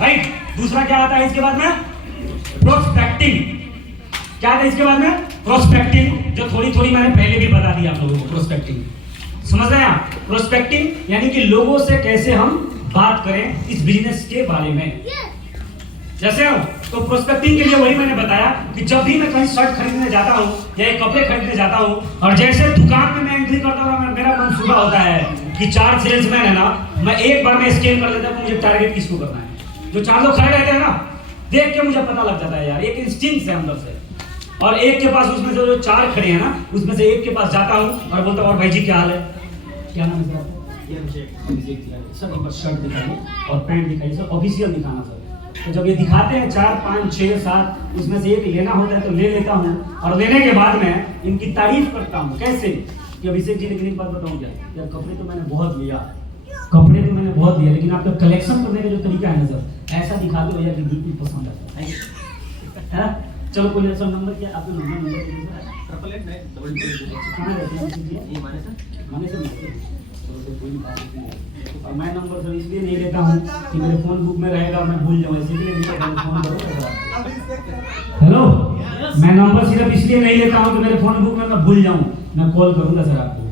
Right. दूसरा क्या आता है इसके बाद में? प्रोस्पेक्टिंग। क्या आता है इसके बाद में? प्रोस्पेक्टिंग, जो थोड़ी थोड़ी मैंने पहले भी बता दिया आप लोगों को। प्रोस्पेक्टिंग समझ रहे हैं आप? प्रोस्पेक्टिंग यानी कि लोगों से कैसे हम बात करें इस बिजनेस के बारे में। जैसे हो तो प्रोस्पेक्टिंग के लिए वही मैंने बताया कि जब भी मैं कहीं शर्ट खरीदने जाता हूँ या कपड़े खरीदने जाता हूँ और जैसे दुकान में मैं एंट्री करता हूँ, मेरा मनसूबा होता है कि 4 सेल्समैन है ना, मैं एक बार में स्कैन कर लेता हूँ मुझे टारगेट किसको करना है। जो 4 लोग खड़े रहते हैं ना, देख के मुझे पता लग जाता है यार, एक इंस्टिंक्ट है अंदर से। और एक के पास, उसमें जो 4 खड़े हैं ना, उसमें से एक के पास जाता हूँ और बोलता हूँ और भाई जी क्या हाल है, क्या नाम है सर, एक बार शर्ट दिखाइए और पैंट दिखाइए सर, ऑफिशियल दिखाना सर। तो जब ये दिखाते हैं 4, 5, 6, 7, उसमें से एक लेना होता है तो ले लेता हूँ और लेने के बाद में इनकी तारीफ करता हूँ। कैसे कि अभिषेक जी, लेकिन एक बात बताऊँ क्या यार, कपड़े तो मैंने बहुत लिया, कपड़े तो मैंने बहुत लिया, लेकिन आपका कलेक्शन करने का जो तरीका है ना सर, ऐसा दिखाते हो यार कि बिल्कुल पसंद आता है। चलो कोई ऐसा नंबर क्या आपका नंबर कहाँ रहते हैं माने सर? और मैं नंबर सर इसलिए नहीं लेता हूँ कि मेरे फोन बुक में रहेगा, मैं भूल जाऊँ, इसलिए नहीं फोन करो। हेलो, मैं नंबर सिर्फ इसलिए नहीं लेता हूँ कि मेरे फोन बुक में मैं भूल जाऊँ, मैं कॉल करूँगा सर आपको।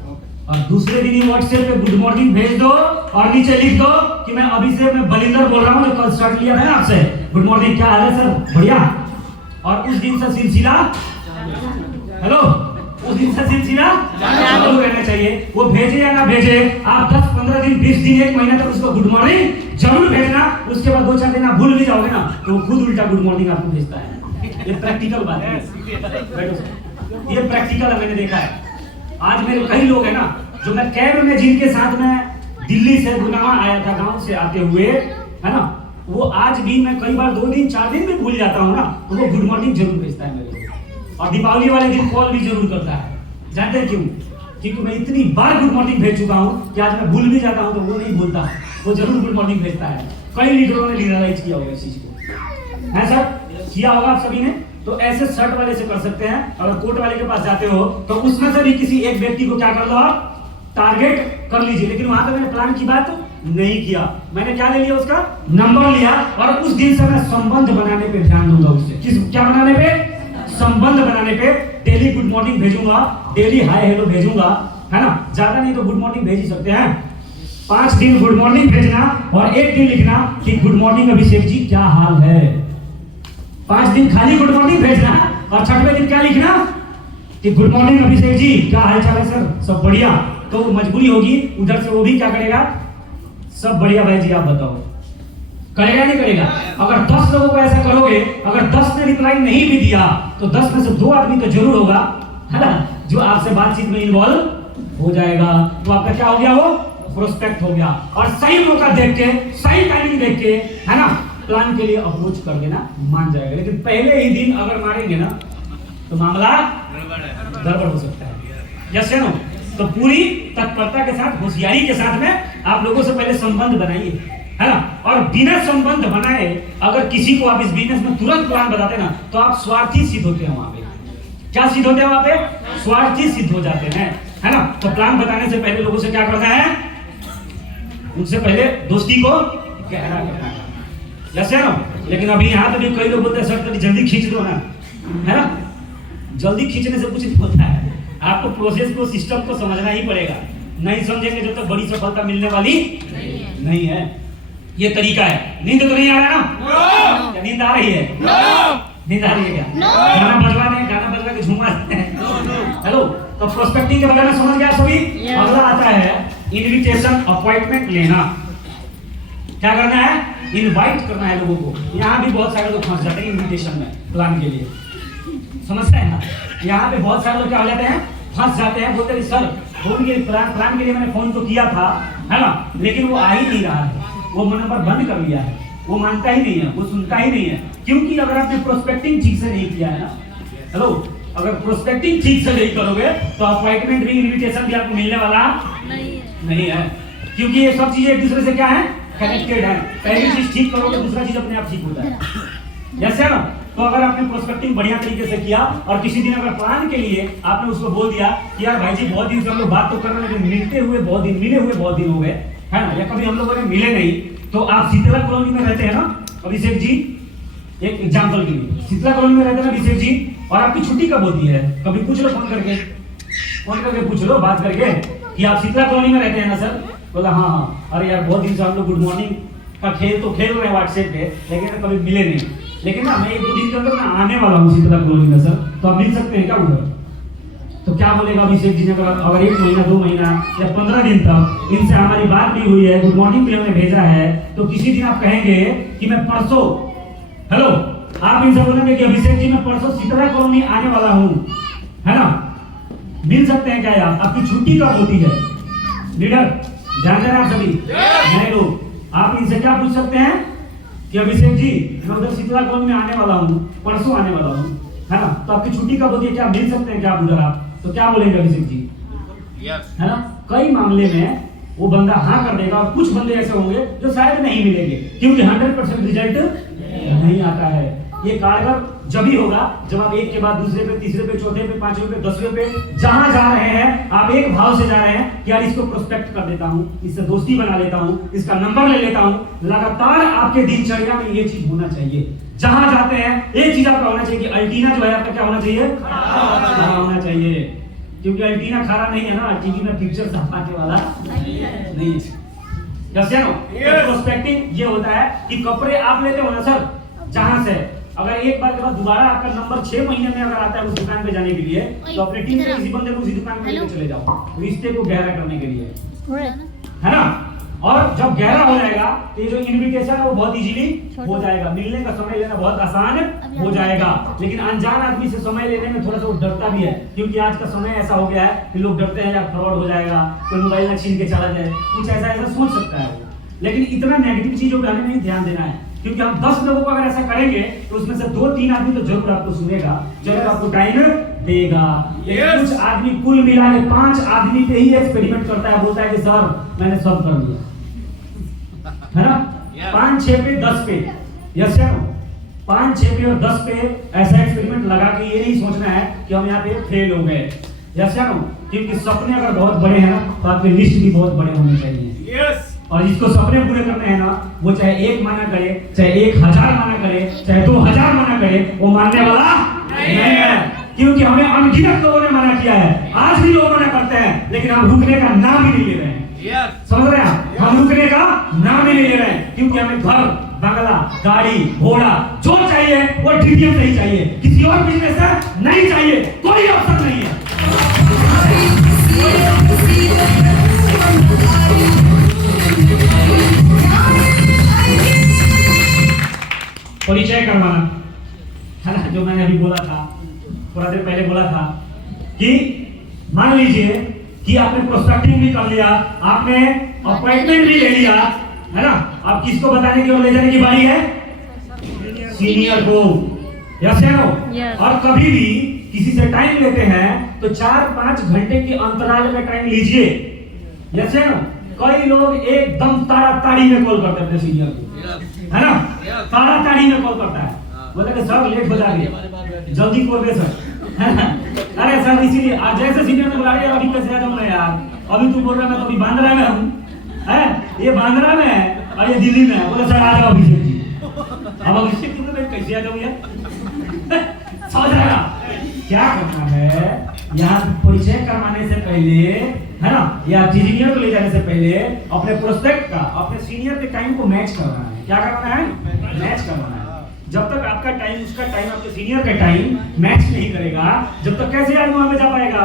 और दूसरे दिन ही व्हाट्सएप पे गुड मॉर्निंग भेज दो और नीचे लिख दो कि मैं अभी से मैं बलिंदर बोल रहा हूँ जो कल शर्ट लिया था ना आपसे, गुड मॉर्निंग, क्या हाल है सर, बढ़िया। और उस दिन से सिलसिला, हेलो, उस दिन से सिलसिला चालू रहना चाहिए। वो भेजे या ना भेजे, आप 10, 15 दिन, 20 दिन, 1 महीना तक उसको गुड मॉर्निंग जरूर भेजना। उसके बाद 2-4 दिन आप भूल भी जाओगे ना तो वो खुद उल्टा गुड मॉर्निंग आपको भेजता है। ये प्रैक्टिकल बात है, ये प्रैक्टिकल है, मैंने देखा है। आज मेरे कई लोग हैं ना जो मैं कैब में, जिनके साथ मैं दिल्ली से गुनामा आया था गांव से आते हुए, है ना, वो आज भी मैं कई बार 2 दिन 4 दिन भी भूल जाता हूँ ना तो वो गुड मॉर्निंग जरूर भेजता है मेरे को। और दीपावली वाले दिन कॉल भी जरूर करता है। जानते हैं क्यों? क्योंकि मैं इतनी बार गुड मॉर्निंग भेज चुका हूँ कि आज मैं भूल भी जाता हूँ तो वो नहीं भूलता, वो जरूर गुड मॉर्निंग भेजता है। कई लीडरों ने लीडराइज किया होगा इस चीज को, है सर, किया होगा आप सभी ने। तो ऐसे शर्ट वाले से कर सकते हैं। अगर कोट वाले के पास जाते हो तो उसमें से भी किसी एक व्यक्ति को क्या कर लो आप, टारगेट कर लीजिए। लेकिन वहां पे मैंने प्लान की बात नहीं किया, मैंने क्या ले लिया, उसका नंबर लिया और उस दिन से मैं संबंध बनाने पे ध्यान दूंगा उससे। किस, क्या बनाने पे? संबंध बनाने पे। डेली गुड मॉर्निंग भेजूंगा, डेली हाय हेलो भेजूंगा, है ना, ज्यादा नहीं तो गुड मॉर्निंग भेज ही सकते हैं। 5 दिन गुड मॉर्निंग भेजना और 1 दिन लिखना कि गुड मॉर्निंग अभिषेक जी क्या हाल है। 5 दिन खाली गुड मॉर्निंग भेजना और 6वें दिन क्या लिखना कि गुड मॉर्निंग अभिषेक जी क्या हाल चाल है सर, सब बढ़िया। तो मजबूरी होगी उधर से वो भी क्या करेगा, सब बढ़िया भाई जी आप बताओ, करेगा नहीं करेगा? अगर 10 लोगों को ऐसा करोगे, अगर 10 ने रिप्लाई नहीं भी दिया तो 10 में से 2 आदमी तो जरूर होगा, है ना, जो आपसे बातचीत में इन्वॉल्व हो जाएगा। तो आपका क्या हो गया, वो प्रोस्पेक्ट हो गया। और सही मौका देख के, सही टाइमिंग देख के, है ना, प्लान के लिए अप्रोच कर देना, मान जाएगा। लेकिन पहले ही दिन अगर मारेंगे ना तो मामला गड़बड़ हो सकता है। जैसे ना, तो पूरी तत्परता के साथ, होशियारी के साथ में आप लोगों से पहले संबंध बनाइए, है ना। और बिना संबंध बनाए अगर किसी को आप इस बिजनेस में तुरंत प्लान बताते ना तो आप स्वार्थी सिद्ध होते हैं। वहां पे क्या सिद्ध होते हैं? वहां पे स्वार्थी सिद्ध हो जाते हैं, है ना। तो प्लान बताने से पहले लोगों से क्या करना है, उनसे पहले दोस्ती को गहरा करना है, जैसे ना। लेकिन अभी यहाँ पे भी कई लोग बोलते हैं सर जल्दी खींच दो ना, है ना। जल्दी खींचने से कुछ नहीं होता है, आपको प्रोसेस को, सिस्टम को समझना ही पड़ेगा। नहीं समझेंगे जब तक बड़ी सफलता मिलने वाली नहीं है। ये तरीका है। नींद तो नहीं आ रहा ना? क्या नींद आ रही है? नींद आ रही है क्या? गाना बजवा के झूमा रहे हैं। हेलो, तो प्रोस्पेक्टिंग के बारे में समझ गया सभी? अगला आता है इनविटेशन, अपॉइंटमेंट लेना। क्या करना है? इनवाइट करना है लोगों को। यहाँ भी बहुत सारे लोग फंस जाते हैं इनविटेशन में, प्लान के लिए, समझते हैं ना। यहाँ पे बहुत सारे लोग क्या हो जाते हैं, फंस जाते हैं, बोलते हैं सर फोन के प्लान के लिए मैंने फोन तो किया था, है ना, लेकिन वो आ ही नहीं रहा है, वो नंबर बंद कर लिया है, वो मानता ही नहीं है, वो सुनता ही नहीं है। क्योंकि अगर आपने प्रोस्पेक्टिंग ठीक से नहीं किया है ना, हेलो, अगर प्रोस्पेक्टिंग ठीक से नहीं करोगे तो अपॉइंटमेंट भी, इनविटेशन भी आपको मिलने वाला नहीं है। क्योंकि ये सब चीजें एक दूसरे से क्या है, कनेक्टेड है। पहली चीज ठीक करोगे, दूसरा चीज अपने आप ठीक होता है, जैसे ना। तो अगर आपने प्रोस्पेक्टिंग बढ़िया तरीके से किया और किसी दिन अगर प्लान के लिए आपने उसको बोल दिया कि यार भाई जी बहुत दिन से हम लोग बात तो कर रहे हैं लेकिन मिले हुए बहुत दिन हो गए, है ना, या कभी हम लोगों ने मिले नहीं, तो आप शीतला कॉलोनी में रहते हैं ना, अभिषेक जी, एक एग्जांपल के लिए शीतला कॉलोनी में रहते हैं अभिषेक जी, और आपकी छुट्टी कब होती है? कभी पूछ लो फोन करके पूछ लो, बात करके कि आप शीतला कॉलोनी में रहते हैं ना सर? बोला हाँ हाँ। अरे यार बहुत दिन से हम लोग गुड मॉर्निंग का खेल तो खेल रहे हैं व्हाट्सएप पे, लेकिन कभी मिले नहीं। लेकिन ना मैं 1-2 दिन के अंदर ना आने वाला हूँ शीतला कॉलोनी में सर, तो आप मिल सकते हैं क्या उधर? तो क्या बोलेगा अभिषेक जी ने? अगर 1 महीना 2 महीना या 15 दिन तक इनसे हमारी बात नहीं हुई है, गुड मॉर्निंग भी हमने भेजा है, तो किसी दिन आप कहेंगे कि मैं परसों, हेलो, आप इनसे बोलेंगे कि अभिषेक जी मैं परसों शीतला कॉलोनी आने वाला हूँ, है ना? मिल सकते हैं क्या यार? आपकी छुट्टी कब होती है? लीडर ध्यान देना आप सभी नए लोग, आप इनसे क्या पूछ सकते हैं कि अभिषेक जी मैं उधर शीतला कॉलोनी में आने वाला हूँ, परसों आने वाला हूँ, है ना? तो आपकी छुट्टी कब होती है? क्या मिल सकते हैं क्या आप उधर? आप तो क्या बोलेंगे अभिषेक जी? है ना? कई मामले में वो बंदा हाँ कर देगा, और कुछ बंदे ऐसे होंगे जो शायद नहीं मिलेंगे, क्योंकि 100% रिजल्ट नहीं आता है। ये कारगर जब ही होगा जब आप एक के बाद दूसरे पे, तीसरे पे, चौथे पे, पांचवें पे, 10वें पे जहां जा रहे हैं, आप एक भाव से जा रहे हैं कि यार इसको प्रोस्पेक्ट कर देता हूं, इससे दोस्ती बना लेता हूं, इसका नंबर ले लेता हूं। लगातार आपके दिनचर्या में ये चीज होना चाहिए। जहां जाते हैं एक चीज आपका होना चाहिए कि अल्टीना जो है आपका क्या होना चाहिए? खारा होना चाहिए, क्योंकि अल्टीना खारा नहीं है ना, टीवी में पिक्चर छापने वाला नहीं। प्रोस्पेक्टिंग ये होता है कि कपड़े आप लेते हो ना सर, जहां से अगर एक बार के बाद दोबारा आपका नंबर 6 महीने में अगर आता है उस दुकान पे जाने के लिए, तो अपने टीम के किसी बंदे को उसी दुकान पे लेकर चले जाओ, रिश्ते को गहरा करने के लिए, है ना? और जब गहरा हो जाएगा तो ये जो इनविटेशन है वो बहुत इजीली हो जाएगा, मिलने का समय लेना बहुत आसान हो जाएगा। लेकिन अनजान आदमी से समय लेने में थोड़ा सा वो डरता भी है, क्योंकि आज का समय ऐसा हो गया है कि लोग डरते हैं यार फ्रॉड हो जाएगा, कोई मोबाइल ना छीन के चला जाए, कुछ ऐसा सोच सकता है। लेकिन इतना नेगेटिव चीजों पे हमें नहीं ध्यान देना है, क्योंकि हम 10 लोगों को अगर ऐसा करेंगे तो उसमें से 2-3 आदमी तो जरूर आपको सुनेगा, जरूर आपको टाइम देगा। कुछ आदमी कुल मिला के 5 आदमी पे ही एक्सपेरिमेंट करता है, बोलता है कि सर मैंने सब कर लिया, है ना? 5, 6 पे 10 पे, यस या नो? 5, 6 पे और 10 पे ऐसा एक्सपेरिमेंट लगा के ये नहीं सोचना है कि हम यहाँ पे फेल हो गए, यस या नो? क्योंकि सपने अगर बहुत बड़े हैं तो आपके लिस्ट भी बहुत बड़े होने चाहिए। यस। और जिसको सपने पूरे करने हैं ना, वो चाहे 1 मना करे, चाहे 1000 मना करे, चाहे 2000 मना करे, वो मानने वाला नहीं है, क्योंकि हमें अनगिनत लोगों ने मना किया है। आज भी लोग मना करते हैं, लेकिन हम रुकने का नाम ही नहीं ले रहे हैं। समझ रहे हैं? हम रुकने का नाम ही नहीं ले रहे हैं, क्योंकि हमें घर, बंगला, गाड़ी, घोड़ा जो चाहिए वो डीटीएम से ही चाहिए, किसी और बिजनेस से नहीं चाहिए, कोई ऑप्शन नहीं है। परिचय करवाना है ना, जो मैंने अभी बोला था, थोड़ा देर पहले बोला था कि मान लीजिए कि आपने प्रोस्पेक्टिंग भी कर लिया, आपने अपॉइंटमेंट भी ले लिया, है ना? अब किसको बताने की और ले जाने की बारी है? सीनियर को, यस या नो? और कभी भी किसी से टाइम लेते हैं तो 4-5 घंटे के अंतराल में टाइम लीजिए, यस या नो? कई लोग एकदम ताड़ी में कॉल करते हैं अपने सीनियर को, है ना? ताड़ी में कॉल करता है, बोलता है सर लेट हो जाएगी, जल्दी कर दे सर। अरे सर इसीलिए आज जैसे सीनियर ने बोला अभी कैसे आ जाऊं मैं यार, अभी तू बोल रहा मैं तो अभी बांद्रा में हूँ, है ये बांद्रा में है और ये दिल्ली में है। बोला सर आ जाओ अभिषेक जी। अब अभिषेक जी मैं कैसे आ जाऊं यार? समझ रहे हैं क्या करना है? यहाँ परिचय करवाने से पहले, है ना, या सीनियर को ले जाने से पहले अपने प्रोस्पेक्ट का, अपने सीनियर के टाइम को मैच करवाना है। क्या करवाना है? मैच करवाना है। जब तक आपका टाइम, उसका टाइम, आपके सीनियर का टाइम मैच नहीं करेगा, जब तक कैसे आदमी वहां पे जा पाएगा?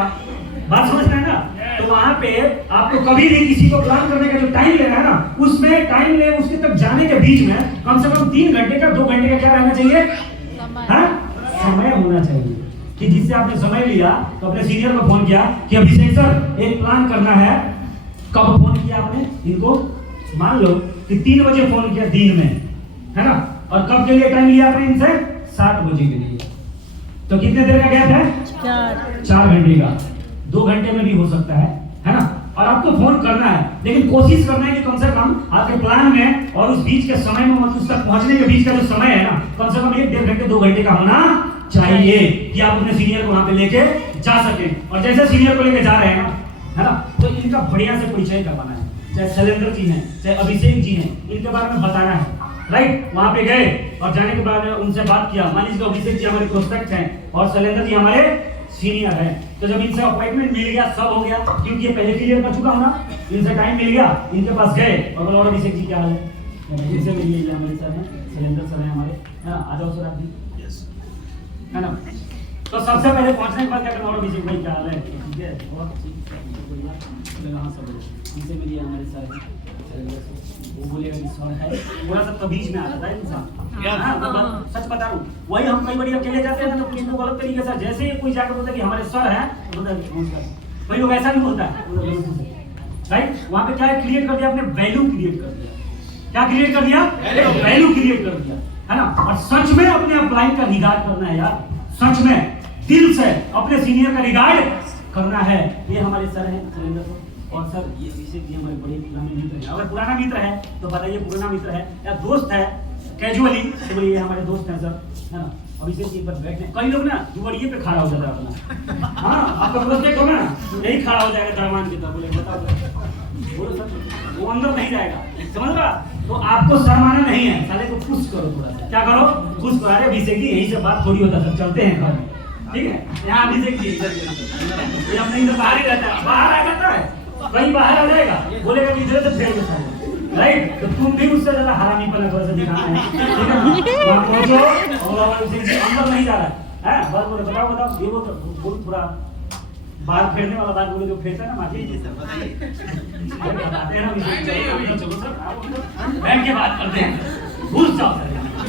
बात समझ रहे हैं ना? तो वहां पे आपको कभी भी किसी को प्लान करने का जो टाइम लेना है ना, उसमें टाइम ले, उसके तक जाने के बीच में कम से कम 3 घंटे का, 2 घंटे का क्या रहना चाहिए? समय होना चाहिए, कि जिससे आपने समय लिया तो अपने सीनियर को फोन किया कि अभिषेक सर एक प्लान करना है। कब फोन किया आपने इनको? मान लो कि 3 बजे फोन किया दिन में, है ना? और कब के लिए टाइम लिया आपने इनसे? 7 बजे के लिए। तो कितने देर का गैप है? 4 घंटे का। 2 घंटे में भी हो सकता है ना? और आपको फोन करना है, लेकिन कोशिश करना है कि कम से कम आपके प्लान में और उस बीच के समय में, मतलब उस तक पहुंचने के बीच का जो समय है ना, कम से कम 1-1.5 घंटे, 2 घंटे का होना चाहिए, कि आप अपने सीनियर को वहां पे लेके जा सके। और जैसे सीनियर को लेके जा रहे हैं ना, है ना, तो इनका बढ़िया से परिचय करवाना है। चाहे शैलेंद्र जी हैं, चाहे अभिषेक जी हैं, इनके बारे में बताना है राइट, वहां पे गए और जाने के बाद उनसे बात किया। मान लीजिए अभिषेक जी हमारे प्रोस्पेक्ट हैं और शैलेंद्र जी हमारे सीनियर हैं, तो जब इनसे अपॉइंटमेंट मिल गया, सब हो गया, क्योंकि ये पहले क्लियर कर चुका हूं ना, इनसे टाइम मिल गया, इनके पास गए और बोला और अभिषेक जी क्या हाल है, इनसे मिलिए, ये हमारे सर हैं, शैलेंद्र सर हैं हमारे, है ना, आ जाओ सर आप भी, है ना। तो सबसे पहले पहुंचने के बाद क्या करना, और अभिषेक भाई क्या हाल है, ठीक है, बहुत हाँ सब इनसे मिलिए, हमारे सर हैं, वो बोलेगा कि सर है, पूरा सब तो बीच में आता था इंसान, सच बता रहा हूँ, वही हम कई बार अकेले जाते हैं ना, तो कुछ लोग गलत तरीके से, जैसे ही कोई जाकर बोलता है कि हमारे सर हैं, तो कोई लोग ऐसा नहीं बोलता है, राइट। वहां पे क्या क्रिएट कर दिया आपने, वैल्यू क्रिएट कर दिया, क्या क्रिएट कर दिया, वैल्यू क्रिएट कर दिया, है ना। और सच में अपने अपलाइन का रिगार्ड करना है यार, सच में दिल से अपने सीनियर का रिगार्ड करना है। ये हमारे सर हैं शैलेंद्र, और सर ये अभिषेक जी हमारे बड़े पुराने मित्र हैं, अगर पुराना मित्र है तो बताइए पुराना मित्र है या दोस्त है कैजुअली, तो बोलिए ये हमारे दोस्त हैं सर, है ना। अभिषेक जी पर बैठने, कई लोग ना दुवड़िए पे खड़ा हो जाता है अपना, हाँ आपका दोस्त देखो ना यही खड़ा हो जाएगा दरमान की तरह, बोले बताओ बोलो सर, वो अंदर नहीं जाएगा, समझ रहा। तो आपको शर्माना नहीं है, साले को पुश करो थोड़ा सा, क्या करो, पुश करो। अरे अभिषेक जी यही से बात थोड़ी होता सर, चलते हैं घर, ठीक है। यहाँ अभिषेक जी ये हम नहीं तो बाहर ही रहता है, बाहर आ जाता है, कहीं बाहर आ जाएगा, बोलेगा कि इधर से फेर देता है, राइट। तो तुम भी उससे ज्यादा हरामीपन थोड़ा सा दिखाना है, ठीक है। वहाँ पहुंचो और अभिषेक जी अंदर नहीं जा रहा है, बस बोले बताओ बताओ, ये वो थोड़ा बाल फेरने वाला बात बोले, जो फेरता है ना माटी जी सर, बताते हैं ना, चलो सर बैठ के बात करते हैं, घुस जाओ सर,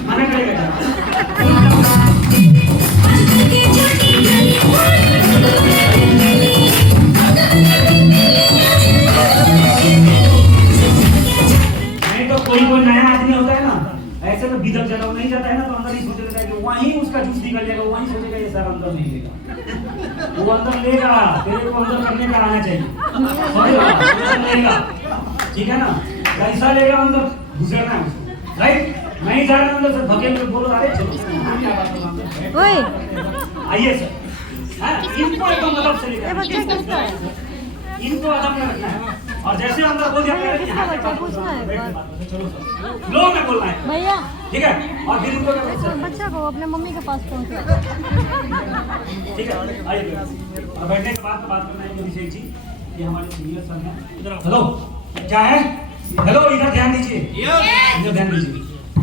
मना करेगा नहीं। तो कोई नया आदमी होता है ना, ऐसे तो बिदक जला नहीं जाता है ना, तो अंदर ही सोच लेता है कि वहीं उसका जूस निकल जाएगा, वहीं सोचेगा ये सर अंदर नहीं लेगा, वो अंदर लेगा, तेरे को अंदर करने का आना चाहिए, लेगा, ठीक है ना, कैसा लेगा अंदर घुसरना है, राइट। नहीं जा रहा अंदर से धकेल के बोलो, अरे चलो क्या बात है, आइए सर, इनको एकदम मतलब से लेकर, इनको अदब में रखना है, और जैसे अंदर बोल दिया चलो सर लो में बोलना है भैया, ठीक है। और फिर उनको बच्चा को अपने मम्मी के पास पहुंचा, ठीक है। आइए और बैठने के बाद बात करना है अभिषेक जी, ये हमारे सीनियर सर हैं। हेलो क्या है, हेलो इधर ध्यान दीजिए, इधर ध्यान दीजिए,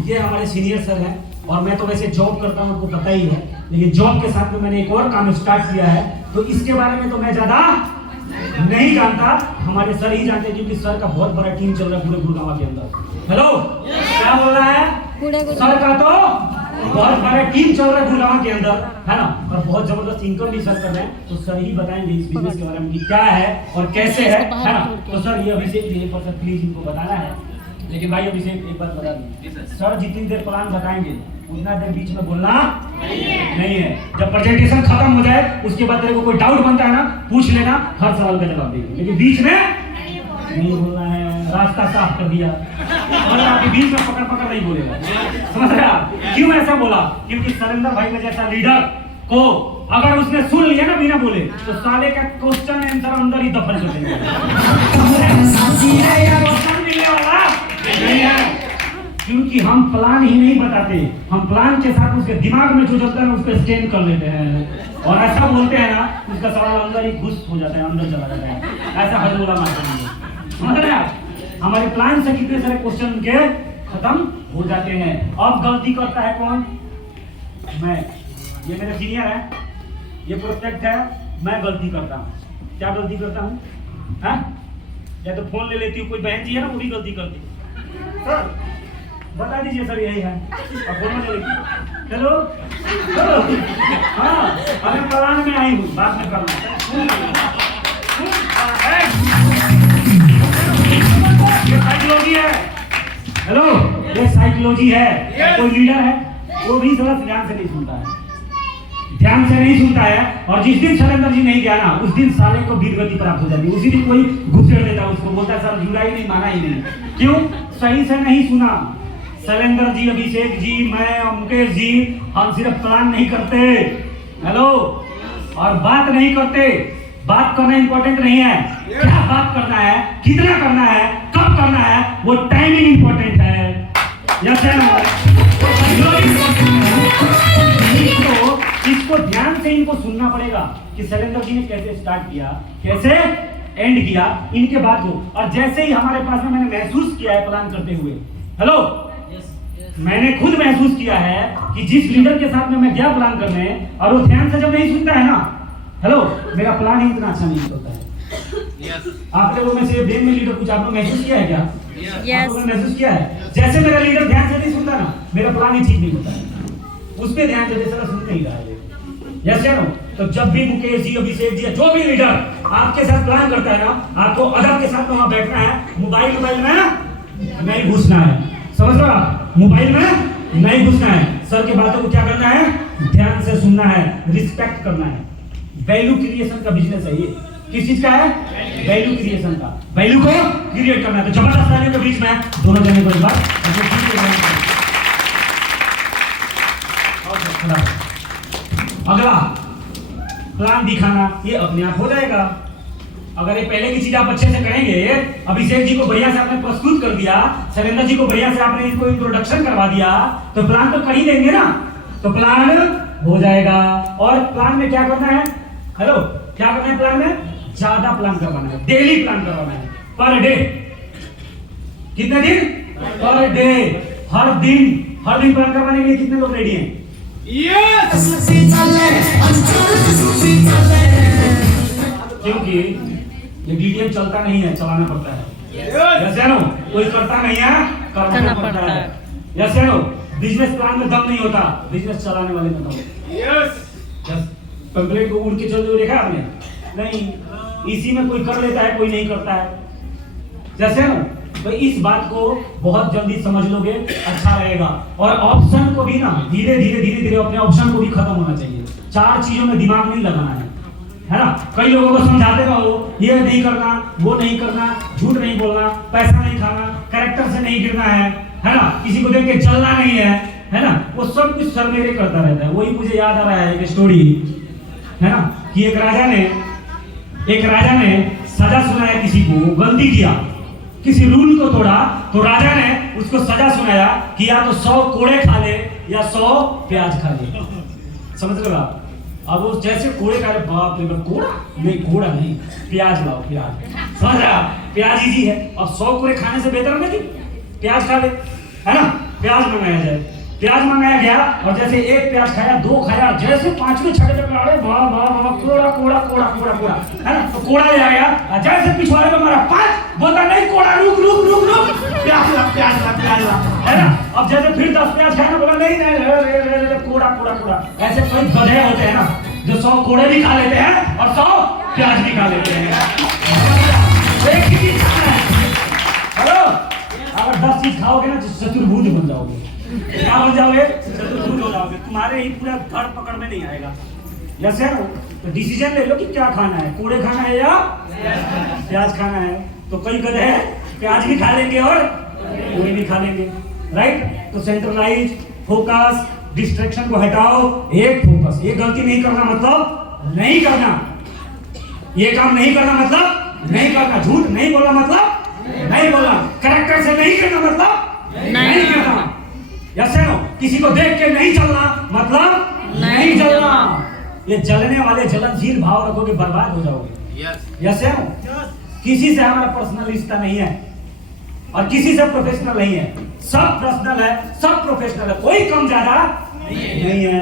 ये हमारे सीनियर सर हैं, और मैं तो वैसे जॉब करता हूँ आपको पता ही है, लेकिन जॉब के साथ में मैंने एक और काम स्टार्ट किया है, तो इसके बारे में तो मैं ज्यादा नहीं जानता, हमारे सर ही जानते हैं, क्योंकि सर का बहुत बड़ा टीम चल रहा है पूरे गुड़गांव के अंदर। हेलो क्या बोल रहा है, सर का तो बहुत बड़ा टीम चल रहा है गुड़गांव के अंदर, है ना, और बहुत जबरदस्त इनकम भी सर कर रहे हैं, तो सर ही बताएंगे इस बिजनेस के बारे में कि क्या है और कैसे है ना। तो सर ये अभिषेक जी पर सर प्लीज इनको बताना है, लेकिन भाई अभिषेक एक बात बता दूं, सर जितनी देर प्लान बताएंगे उतना देर बीच में बोलना नहीं है। जब प्रेजेंटेशन खत्म हो जाए उसके बाद तेरे को कोई डाउट बनता है ना, पूछ लेना, हर सवाल का जवाब देंगे, लेकिन बीच में नहीं बोलना है। रास्ता साफ कर दिया, और आपके बीच में पकड़ पकड़ नहीं बोलेगा, समझ रहे आप। क्यों ऐसा बोला, क्योंकि शैलेंद्र भाई का जैसा लीडर को अगर उसने सुन लिया ना बिना बोले, तो साले का क्वेश्चन आंसर अंदर ही दफन कर देंगे, मिलने वाला नहीं है। क्योंकि हम प्लान ही नहीं बताते, हम प्लान के साथ उसके दिमाग में जो चलता है ना उस पर स्कैन कर लेते हैं, और ऐसा बोलते हैं ना उसका सवाल अंदर ही घुस हो जाता है, अंदर चला जाता है, ऐसा हजमोला मारते हैं, समझ रहे आप। हमारे प्लान से कितने सारे क्वेश्चन के खत्म हो जाते हैं। अब गलती करता है कौन, मैं, ये मेरे सीनियर है, ये प्रोस्पेक्ट है, मैं गलती करता हूँ। क्या गलती करता हूँ, या तो फोन ले लेती हूँ, कोई बहन जी है ना वो भी गलती करती है, सर बता दीजिए सर यही है, अब फोन ले लेती, हेलो हेलो, हाँ अरे प्लान में आई हूँ, बात में करना ये साइकोलॉजी है, हेलो ये साइकोलॉजी है। कोई लीडर है वो भी थोड़ा ध्यान से नहीं सुनता है, ध्यान से नहीं सुनता है, और जिस दिन शैलेंद्र जी नहीं गया ना उस दिन साले को वीर गति प्राप्त हो जाती है, उसी दिन कोई घुसेड़ देता है उसको, बोलता है सर जुलाई नहीं माना ही नहीं, क्यों, सही से नहीं सुना। शैलेंद्र जी, अभिषेक जी, मैं और मुकेश जी, हम सिर्फ प्लान नहीं करते, हेलो, और बात नहीं करते। बात करना इंपॉर्टेंट नहीं है, क्या बात करना है, कितना करना है, कब करना है, वो टाइमिंग इंपॉर्टेंट है। यस है नो? इसको ध्यान से इनको सुनना पड़ेगा कि शैलेंद्र जी ने कैसे स्टार्ट किया, कैसे एंड किया, इनके बाद को। और जैसे ही हमारे पास में मैंने महसूस किया है प्लान करते हुए, हेलो, मैंने खुद महसूस किया है कि जिस लीडर के साथ में मैं गया प्लान करने और वो ध्यान से जब नहीं सुनता है ना, हेलो, मेरा प्लान ही इतना अच्छा नहीं होता है। आप लोगों में से ब्रेन में लीडर कुछ आप लोग महसूस किया है क्या? आप लोगों ने महसूस किया है? जैसे मेरा लीडर ध्यान से नहीं सुनता ना, मेरा प्लान ही ठीक नहीं होता है। उस पे ध्यान से सारा सुन नहीं रहा है। यस या नो? तो जब भी मुकेश जी, अभिषेक जी, जो भी लीडर आपके साथ प्लान करता है ना, आपको अदब के साथ वहां बैठना है, मोबाइल में नहीं घुसना है। समझ रहे हो आप? मोबाइल में नहीं घुसना है। सर की बातों को क्या करना है? ध्यान से सुनना है, रिस्पेक्ट करना है। वैल्यू क्रिएशन का बिजनेस है ये। किस चीज का है? वैल्यू क्रिएशन का। वैल्यू को क्रिएट करना है। तो जबरदस्त तालियों के बीच में दोनों जने को एक बार अगला प्लान दिखाना, ये अपने आप हो जाएगा। अगर ये पहले की चीज आप अच्छे से करेंगे, अभिषेक जी को बढ़िया से आपने प्रस्तुत कर दिया, शैलेंद्र जी को बढ़िया से आपने इनको इंट्रोडक्शन करवा दिया, तो प्लान तो कर ही देंगे ना, तो प्लान हो जाएगा। और प्लान में क्या करना है? हेलो, क्या करना है प्लान में? ज्यादा प्लान करवाना है, डेली प्लान करवाना है, पर डे। कितने दिन? Per day. हर दिन प्लान करवाने के लिए कितने लोग रेडी हैं? क्योंकि ये डीटीएम चलता नहीं है, चलाना पड़ता है। यस या नो? कोई करता नहीं है, करना पड़ता है। यस या नो? बिजनेस प्लान में दम नहीं होता, बिजनेस चलाने वाले में दम। यस। कंप्लेंट को उड़ के चलते हुए देखा आपने? नहीं, इसी में कोई कर लेता है, कोई नहीं करता है। जैसे ना, तो इस बात को बहुत जल्दी समझ लोगे, अच्छा रहेगा। और ऑप्शन को भी ना धीरे धीरे अपने ऑप्शन को भी खत्म होना चाहिए। 4 चीजों में दिमाग नहीं लगाना है ना? कई लोगों को समझाते रहो, ये नहीं करना, वो नहीं करना, झूठ नहीं बोलना, पैसा नहीं खाना, कैरेक्टर से नहीं गिरना है ना? किसी को देख के चलना नहीं है ना? वो सब कुछ सरमेरे करता रहता है। वही मुझे याद आ रहा है एक स्टोरी, है ना, कि एक राजा ने सजा सुनाया, किसी को गलती किया, किसी रूल को तोड़ा, तो राजा ने उसको सजा सुनाया कि या तो 100 कोड़े खा ले या 100 प्याज खा ले। समझ रहे हो आप? अब वो जैसे कोड़े खा ले, बाप रे, कोड़ा नहीं, कोड़ा नहीं, प्याज लाओ, प्याज। समझ रहा? प्याज इजी है। अब 100 कोड़े खाने से बेहतर है कि प्याज खा ले, है ना? प्याज मंगाया जाए, प्याज मंगाया गया, और जैसे 1 प्याज खाया, 2 खाया, जैसे 5वें 6वें पे अरे वाह वाह वाह, कोड़ा, है ना? तो कोड़ा ले आया, जैसे पिछवाड़े पे मारा 5, बोलता नहीं कोड़ा, रुक, प्याज ला, है ना? अब जैसे फिर 10 प्याज खाया, बोला नहीं, कोड़ा। ऐसे कई गधे होते हैं ना, जो 100 कोड़े भी खा लेते हैं और 100 प्याज भी खा लेते हैं। हेलो, अगर 10 चीज खाओगे ना तो चतुर्भुज बन जाओगे। क्या बन जाओगे? चतुर्भुज हो जाओगे। तुम्हारे ही पूरा धड़ पकड़ में नहीं आएगा। यस है? तो डिसीजन ले लो कि क्या खाना है, कोड़े खाना है या प्याज खाना है। तो कई गधे प्याज भी खा लेंगे और कोड़े भी खा लेंगे, राइट? तो सेंट्रलाइज, फोकस, डिस्ट्रैक्शन को हटाओ, एक फोकस। ये गलती नहीं करना मतलब नहीं करना, ये काम नहीं करना मतलब नहीं करना, झूठ नहीं बोलना मतलब नहीं बोलना, कैरेक्टर से नहीं करना मतलब नहीं करना। यस है नो? किसी को देख के नहीं चलना मतलब नहीं चलना। ये जलने वाले जलनशील भाव रखोगे, बर्बाद हो जाओगे। यस है नो? किसी से हमारा पर्सनल रिश्ता नहीं है और किसी से प्रोफेशनल नहीं है। सब पर्सनल है, सब प्रोफेशनल है, कोई कम ज्यादा नहीं है।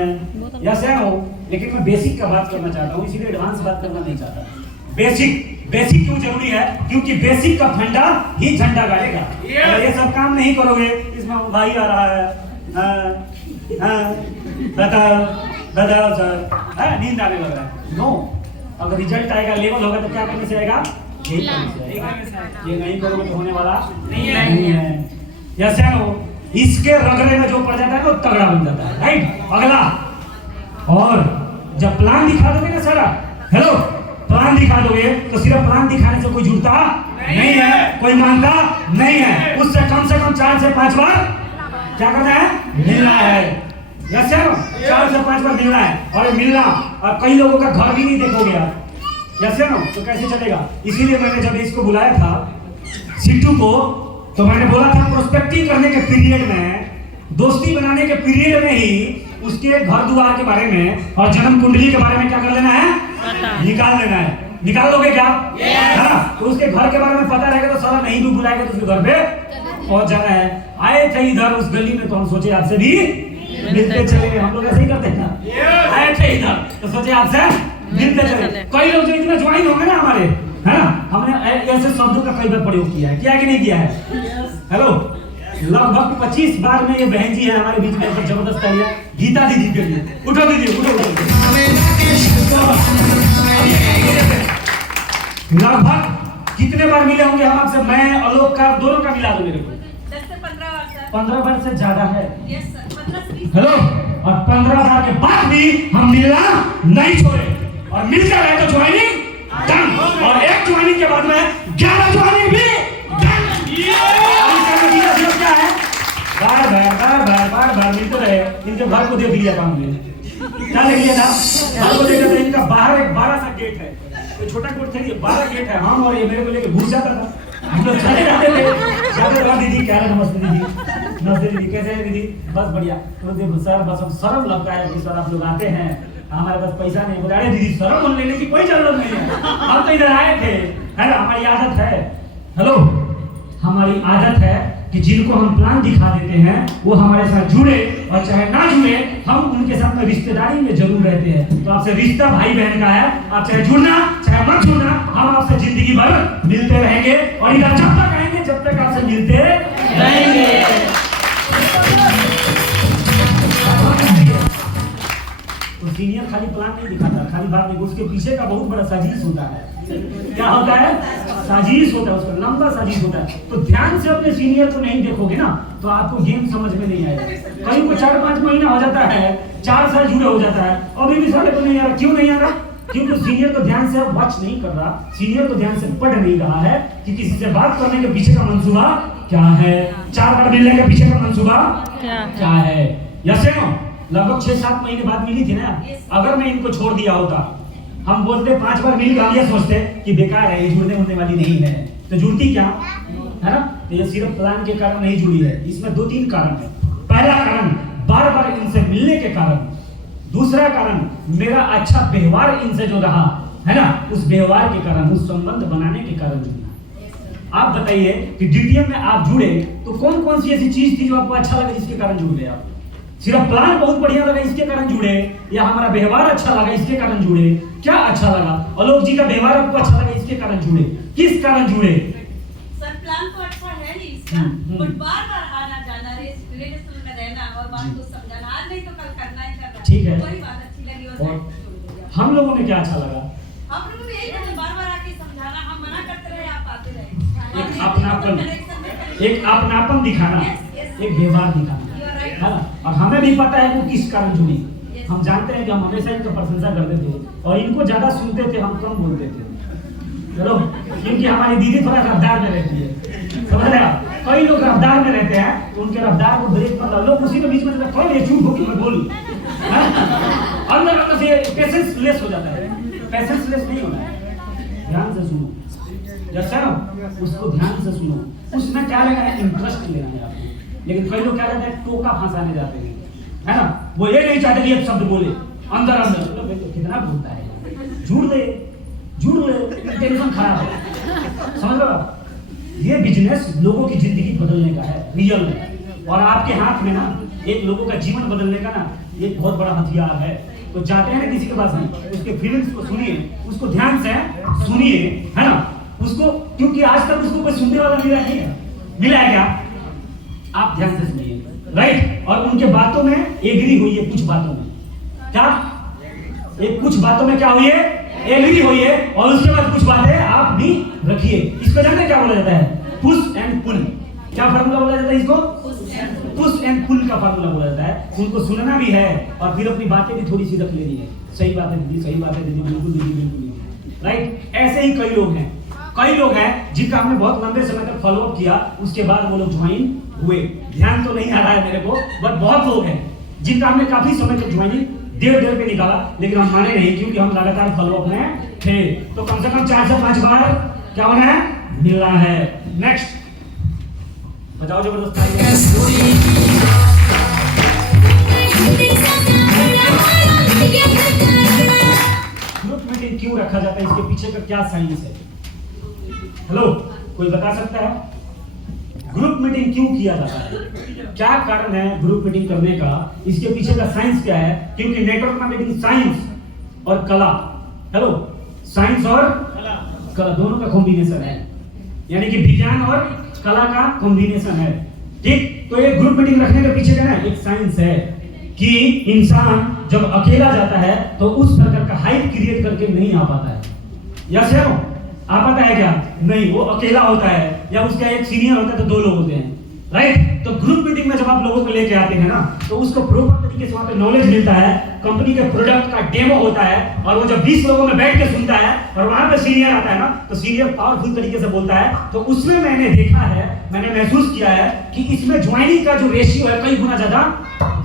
यस है नो? लेकिन मैं बेसिक का बात करना चाहता हूँ, इसीलिए एडवांस बात करना नहीं चाहता। बेसिक क्यों जरूरी है? क्योंकि बेसिक का फंडा ही झंडा गाड़ेगा। अगर ये सब काम नहीं करोगे, इसमें भाई आ रहा है, दादा सर, नींद आने लग रहा है। नो, अगर रिजल्ट आएगा, लेवल होगा, तो क्या करने से आएगा? ये नहीं करोगे तो होने वाला नहीं है। यस है नो? इसके रगड़े में जो पड़ जाता है वो तगड़ा बन जाता है, राइट? अगला, और जब प्लान दिखा दोगे ना सारा, हेलो, प्लान दिखा दोगे तो सिर्फ प्लान दिखाने से कोई जुड़ता नहीं है, कोई मानता नहीं है। उससे कम 4 से 5 बार क्या करना है? मिलना है। यस है नो? 4 से 5 बार मिलना है। और मिलना, और कई लोगों का घर भी नहीं देखोगे आप। यस है नो? तो कैसे चलेगा? इसीलिए मैंने जब इसको बुलाया था सिट्टू को, तो मैंने बोला था प्रोस्पेक्टिंग करने के पीरियड में दोस्ती बनाने के पीरियड में ही उसके घर द्वार के बारे में और जन्म कुंडली के बारे में क्या कर लेना है, निकाल लेना है। निकाल लोगे क्या? है ना? तो उसके घर के बारे में पता रहेगा तो साला नहीं भी बुलाएगा तो उसके घर पे पहुंच जाना है। आए थे इधर उस गली में तो हम सोचे आपसे भी मिलते चले, हम लोग ऐसे ही करते हैं ना। आए थे इधर तो सोचे आपसे मिलते चले। कई लोग जो इतना ज्वाइन होंगे ना हमारे, है ना, हमने ऐसे शब्दों का कई बार प्रयोग किया है, क्या कि नहीं किया है? हेलो, लगभग 25 बार में ये बहन जी है हमारे बीच में जबरदस्त तालियां गीता दीदी के लिए। उठो दीदी, उठो। लगभग कितने बार मिले होंगे हम आपसे? मैं आलोक का दोनों का मिला दो मेरे को। 10 से 15 बार सर। 15 बार से ज्यादा है। यस सर, 15 से 20। हेलो, और 15 बार के बाद भी हम मिलना नहीं छोड़े और मिलकर रहे तो ज्वाइनिंग डन, और एक ज्वाइनिंग के बाद में 11 ज्वाइनिंग भी डन। क्या है? बार मिलते रहे। इनके घर को देख लिया था हमने, क्या देख लिया था? घर को देखा था, इनका बाहर एक बड़ा सा गेट है, तो छोटा कोट थी, 12 गेट है। हम और ये मेरे को लेके घुस जाता था, हम लोग चले जाते थे। दीदी क्या है? नमस्ते दीदी, नमस्ते दीदी, कैसे है दीदी? बस बढ़िया। तो देखो सर, बस हम शर्म लगता है कि सर आप लोग आते हैं, हमारे पास पैसा नहीं। बोले अरे दीदी शर्म लेने की कोई जरूरत नहीं है, हम तो इधर आए थे, है ना, हमारी आदत है। हेलो, हमारी आदत है कि जिनको हम प्लान दिखा देते हैं वो हमारे साथ जुड़े, और चाहे ना जुड़े हम उनके साथ में रिश्तेदारी में जरूर रहते हैं। तो आपसे रिश्ता भाई बहन का है, आप चाहे जुड़ना चाहे मत जुड़ना, हम आपसे जिंदगी भर मिलते रहेंगे और इधर जब तक आएंगे जब तक आपसे मिलते रहेंगे। तो सीनियर खाली प्लान नहीं दिखाता, खाली बात नहीं, उसके पीछे का बहुत बड़ा साजिश होता है। क्या होता है? साजिश होता है, उसका लंबा साजिश होता है। तो ध्यान से अपने सीनियर को नहीं देखोगे ना तो आपको गेम समझ में नहीं आएगा। कहीं को 4-5 महीना हो जाता है, 4 साल जुड़े हो जाता है, अभी भी साले को नहीं आ रहा। क्यों नहीं आ रहा? क्योंकि सीनियर को ध्यान से वॉच नहीं कर रहा, सीनियर को ध्यान से पढ़ नहीं रहा है कि किसी से बात करने के पीछे का मंसूबा क्या है, 4 बार मिलने के पीछे का मंसूबा क्या है। यस है नो? लगभग 6-7 महीने बाद मिली थी ना। अगर मैं इनको छोड़ दिया होता, हम बोलते 5 बार मिल गया, ये सोचते कि बेकार है, ये जुड़ने होने वाली नहीं है, तो जुड़ती क्या, है ना? तो ये सिर्फ प्लान के कारण नहीं जुड़ी है। इसमें 2-3 कारण है। पहला कारण बार बार इनसे मिलने के कारण, दूसरा कारण मेरा अच्छा व्यवहार इनसे जो रहा है ना, उस व्यवहार के कारण, उस संबंध बनाने के कारण जुड़ा। आप बताइए कि डीटीएम में आप जुड़े तो कौन कौन सी ऐसी चीज थी जो आपको अच्छा लगा जिसके कारण जुड़ गए आप? सिर्फ प्लान बहुत बढ़िया लगा इसके कारण जुड़े, या हमारा व्यवहार अच्छा लगा इसके कारण जुड़े? क्या अच्छा लगा? आलोक जी का व्यवहार आपको अच्छा लगा इसके कारण जुड़े? किस कारण जुड़े? सर प्लान तो अच्छा है ही इसका, बट बार-बार आना जाना, रिलेशन में रहना और बात को समझाना, आज नहीं तो कल करना ही करना। ठीक है, वही बात अच्छी लगी और हम लोगों ने क्या अच्छा लगा? हम लोगों को यही करना, बार-बार आके समझाना, हम मना करते रहे, आप आते रहे। एक अपनापन, एक अपनापन दिखाना, एक व्यवहार दिखाना, है ना? और हमें भी पता है वो किस कारण जुड़ी। हम जानते हैं कि हम हमेशा इनका प्रशंसा करते थे और इनको ज्यादा सुनते थे, हम कम बोलते थे। चलो, क्योंकि हमारी दीदी थोड़ा रफ्तार में रहती है, समझ रहे आप? कई लोग रफ्तार में रहते हैं तो उनके रफ्तार को ब्रेक मत लो, उसी के बीच में कोई ये चूप होकर मैं बोलूं, अंदर अंदर से पेशेंस लेस हो जाता है। पेशेंस लेस नहीं होना है, ध्यान से सुनो, जैसा ना उसको ध्यान से सुनो, उसमें क्या लगा है, इंटरेस्ट लेना है आपको। लेकिन कई लोग क्या करते हैं, टोका फंसाने जाते हैं, है ना? वो ये नहीं चाहते कि एक शब्द बोले, अंदर अंदर तो कितना बोलता है, जुड़ ले, टेंशन खराब है, समझ लो आप? ये बिजनेस लोगों की जिंदगी बदलने का है, रियल में, और आपके हाथ में ना एक लोगों का जीवन बदलने का ना एक बहुत बड़ा हथियार है। तो जाते हैं ना किसी के पास नहीं, उसके फीलिंग्स को सुनिए, उसको ध्यान से सुनिए, है ना? उसको, क्योंकि आज तक उसको कोई सुनने वाला मिला नहीं है, मिला है क्या? आप ध्यान से सुनिए, राइट? और उनके बातों में एग्री हुई है, कुछ बातों में क्या, एक कुछ बातों में क्या हुई है, एग्री हुई है, और उसके बाद कुछ बातें आप भी रखिए। इसको जानते क्या बोला जाता है? Push and pull. क्या फार्मूला बोला जाता है इसको? पुश एंड पुल का फार्मूला बोला जाता है। उनको सुनना भी है और फिर अपनी बातें भी थोड़ी सी रख लेनी है। सही बात है दीदी, सही बात है दीदी, बिल्कुल दीदी, बिल्कुल, राइट? ऐसे ही कई लोग हैं जिनका हमने बहुत लंबे समय तक फॉलोअप किया, उसके बाद वो लोग ज्वाइन हुए। ध्यान तो नहीं आ रहा है मेरे को, बट बहुत लोग हैं जिनका हमने काफी समय तक ज्वाइनिंग देर पे निकाला, लेकिन हम माने नहीं क्योंकि हम लगातार फॉलोअप में थे। तो कम से कम 4 से 5 बार क्या होना है, मिलना है। नेक्स्ट बजाओ जबरदस्त। पीछे का क्या साइंस है? हेलो, कोई बता सकता है? ग्रुप मीटिंग क्यों किया जाता है? क्या कारण है ग्रुप मीटिंग करने का? इसके पीछे का साइंस क्या है? क्योंकि नेटवर्क मार्केटिंग साइंस और कला, हेलो, साइंस और कला दोनों का कॉम्बिनेशन है, यानी कि विज्ञान और कला का कॉम्बिनेशन है, ठीक? तो ये ग्रुप मीटिंग रखने के पीछे का ना एक साइंस है कि इंसान जब अकेला जाता है तो उस प्रकार का हाइप क्रिएट करके नहीं आ पाता है। यस है, आ पाता है क्या? नहीं, वो अकेला होता है या उसका एक सीनियर होता है तो दो लोग होते हैं, राइट? तो ग्रुप मीटिंग में जब आप लोगों को लेके आते हैं ना तो उसको प्रॉपर तरीके से वहां पे नॉलेज मिलता है, कंपनी के प्रोडक्ट का डेमो होता है, और वो जब 20 लोगों में बैठ के सुनता है और वहां पे सीनियर आता है ना तो सीनियर पावरफुल तरीके से बोलता है, तो उसमें मैंने देखा है, मैंने महसूस किया है कि इसमें ज्वाइनिंग का जो रेशियो है कई गुना ज्यादा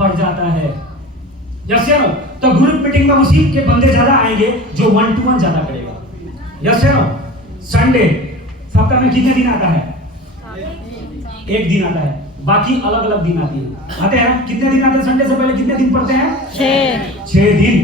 बढ़ जाता है। यस या नो? तो ग्रुप मीटिंग में उसी के बंदे ज्यादा आएंगे जो 1-to-1 ज्यादा करेगा। यस या नो? संडे सप्ताह में कितने दिन आता है? एक दिन आता है, बाकी अलग अलग दिन आते हैं। कितने दिन आते हैं? संडे से पहले कितने दिन पढ़ते हैं? 6 दिन।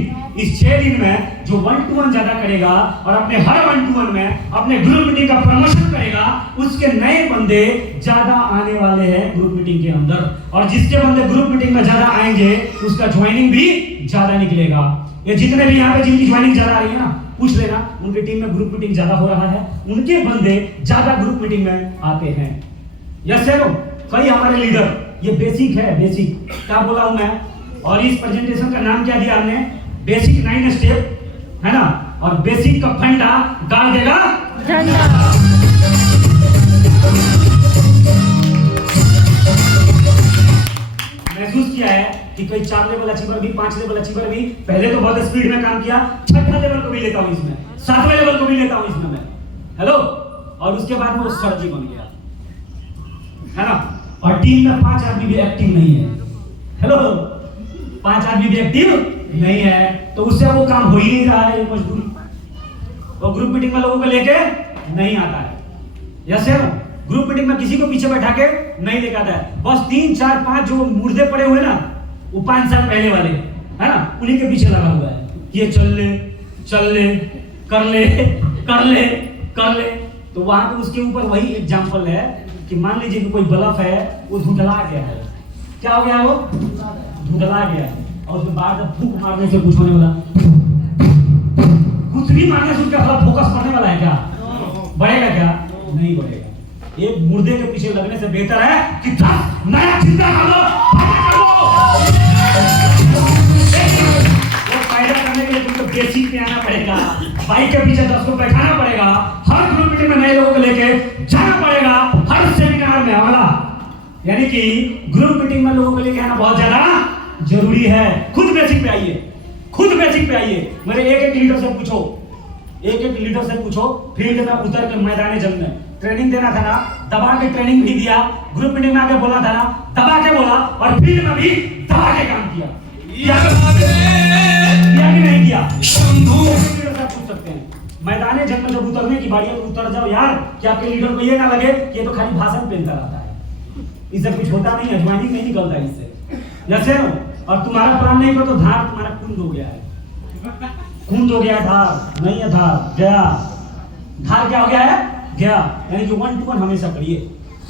इस 6 दिन में जो 1-to-1 ज्यादा करेगा और अपने हर 1-to-1 में अपने ग्रुप मीटिंग का प्रमोशन करेगा, उसके नए बंदे ज्यादा आने वाले हैं ग्रुप मीटिंग के अंदर, और जिसके बंदे ग्रुप मीटिंग में ज्यादा आएंगे उसका ज्वाइनिंग भी ज्यादा निकलेगा। ये जितने भी यहाँ पे जिनकी ज्वाइनिंग ज्यादा आ रही है ना, पूछ लेना उनके टीम में ग्रुप मीटिंग ज्यादा हो रहा है, उनके बंदे ज्यादा ग्रुप मीटिंग में आते हैं। यस है नो? कई हमारे लीडर, ये बेसिक है, बेसिक क्या बोला हूं मैं, और इस प्रेजेंटेशन का नाम क्या दिया हमने? बेसिक 9 स्टेप, है ना? और बेसिक का फंडा गाड़ देगा झंडा। महसूस किया है कि कोई 4 लेवल अचीवर भी, 5 लेवल अचीवर भी पहले तो बहुत स्पीड में काम किया, 6ठा लेवल को भी लेता हूं इसमें, 7वें लेवल को भी लेता हूं इसमें मैं, हेलो, और उसके बाद में वो सरजी बन गया, है ना? और टीम में 5 आदमी भी एक्टिव नहीं है, हेलो, 5 आदमी भी एक्टिव नहीं है, तो उससे वो काम हो ही नहीं रहा है, मजदूरी। वो ग्रुप मीटिंग में लोगों को लेके नहीं आता है। यस है, ग्रुप मीटिंग में किसी को पीछे बैठा के नहीं लेके आता है, बस 3, 4, 5 जो मुर्दे पड़े हुए ना, वो 5 साल पहले वाले, है ना, उन्हीं के पीछे लगा हुआ है, ये चल ले, कर ले, कर ले। तो वहां पे उसके ऊपर वही एग्जाम्पल है कि मान लीजिए कि कोई बल्ब है, वो धुंधला गया है, क्या हो गया? वो धुंधला गया है, और उसके बाद फूंक मारने से कुछ होने वाला, कुछ भी मारने से उसका फोकस पड़ने वाला है क्या? बढ़ेगा क्या? नहीं बढ़ेगा। एक मुर्दे के पीछे लगने से बेहतर है कि 10 नया चिंता करो, वो फायदा करने के लिए तुमको बेसिक पे आना पड़ेगा, बाइक के पीछे 10 को बैठाना पड़ेगा, हर ग्रुप मीटिंग में नए लोगों को लेके जाना पड़ेगा, हर सेमिनार में आना, यानी कि ग्रुप मीटिंग में लोगों को लेके आना बहुत ज्यादा जरूरी है। खुद बेसिक पे आइए, खुद बेसिक पे आइए। मेरे एक लीडर से पूछो, एक लीडर से पूछो, फील्ड में उतर के मैदान जंग में ट्रेनिंग देना था ना, दबा के ट्रेनिंग भी दिया, ग्रुप मीटिंग में आके बोला था ना, दबा के बोला, और फील्ड में भी दबा के काम किया कि नहीं किया? पूछ सकते हैं, मैदान जंग में जब उतरने की बारी है तो उतर जाओ यार, कि आपके लीडर को ये ना लगे कि ये तो खाली भाषण पेलता रहता है, इससे कुछ होता नहीं है, ज्वाइनिंग नहीं निकलता इससे। जैसे और तुम्हारा प्लान नहीं कर तो धार तुम्हारा कुंद हो गया है, कुंद हो गया, धार नहीं है, धार गया, धार क्या हो गया है? गया। यानी कि 1-to-1 हमेशा करिए,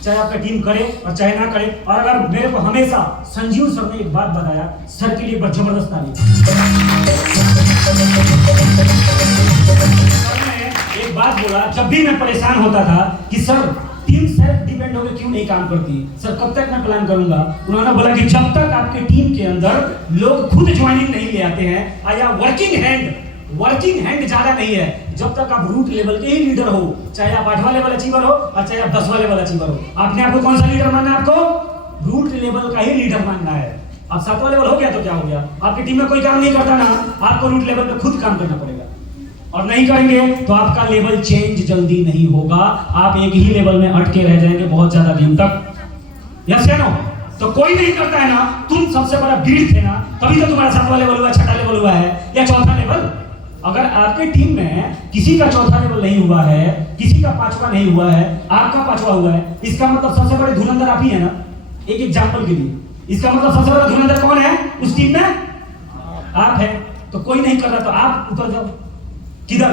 चाहे आपका टीम करे और चाहे ना करे। और अगर मेरे को हमेशा संजीव सर ने एक बात बताया, सर के लिए बड़ा जबरदस्त तारीफ। एक बात बोला, जब भी मैं परेशान होता था कि सर टीम सेल्फ डिपेंड होकर क्यों नहीं काम करती, सर कब तक मैं प्लान करूंगा, उन्होंने बोला कि जब तक आपके टीम के अंदर लोग खुद ज्वाइनिंग नहीं ले आते हैं, या वर्किंग हैंड ज्यादा नहीं है, जब तक आप रूट लेवल के ही लीडर हो, चाहे आप 8वां लेवल अचीवर हो और चाहे आप 10वां लेवल अचीवर हो, आपने आपको कौन सा लीडर मानना है? आपको रूट लेवल का ही लीडर मानना है। अब 7वां लेवल हो गया तो क्या हो गया? आपकी टीम में कोई काम नहीं करता ना, आपको रूट लेवल पे खुद काम करना पड़ेगा, और नहीं करेंगे तो आपका लेवल चेंज जल्दी नहीं होगा, आप एक ही लेवल में अटके रह जाएंगे बहुत ज्यादा दिन तक। यस या नो? तो कोई नहीं करता है ना, तुम सबसे बड़ा भीड़ थे ना, तभी तो तुम्हारा 7वां लेवल हुआ, 6ठा लेवल हुआ है या 4था लेवल। अगर आपके टीम में किसी का 4था लेवल नहीं हुआ है, किसी का 5वां नहीं हुआ है, आपका 5वां हुआ है, इसका मतलब सबसे बड़े धुरंधर आप ही है ना। एक एग्जांपल के लिए, इसका मतलब सबसे बड़ा धुरंधर कौन है उस टीम में? आप है। तो कोई नहीं कर रहा तो आप उतर जाओ। किधर?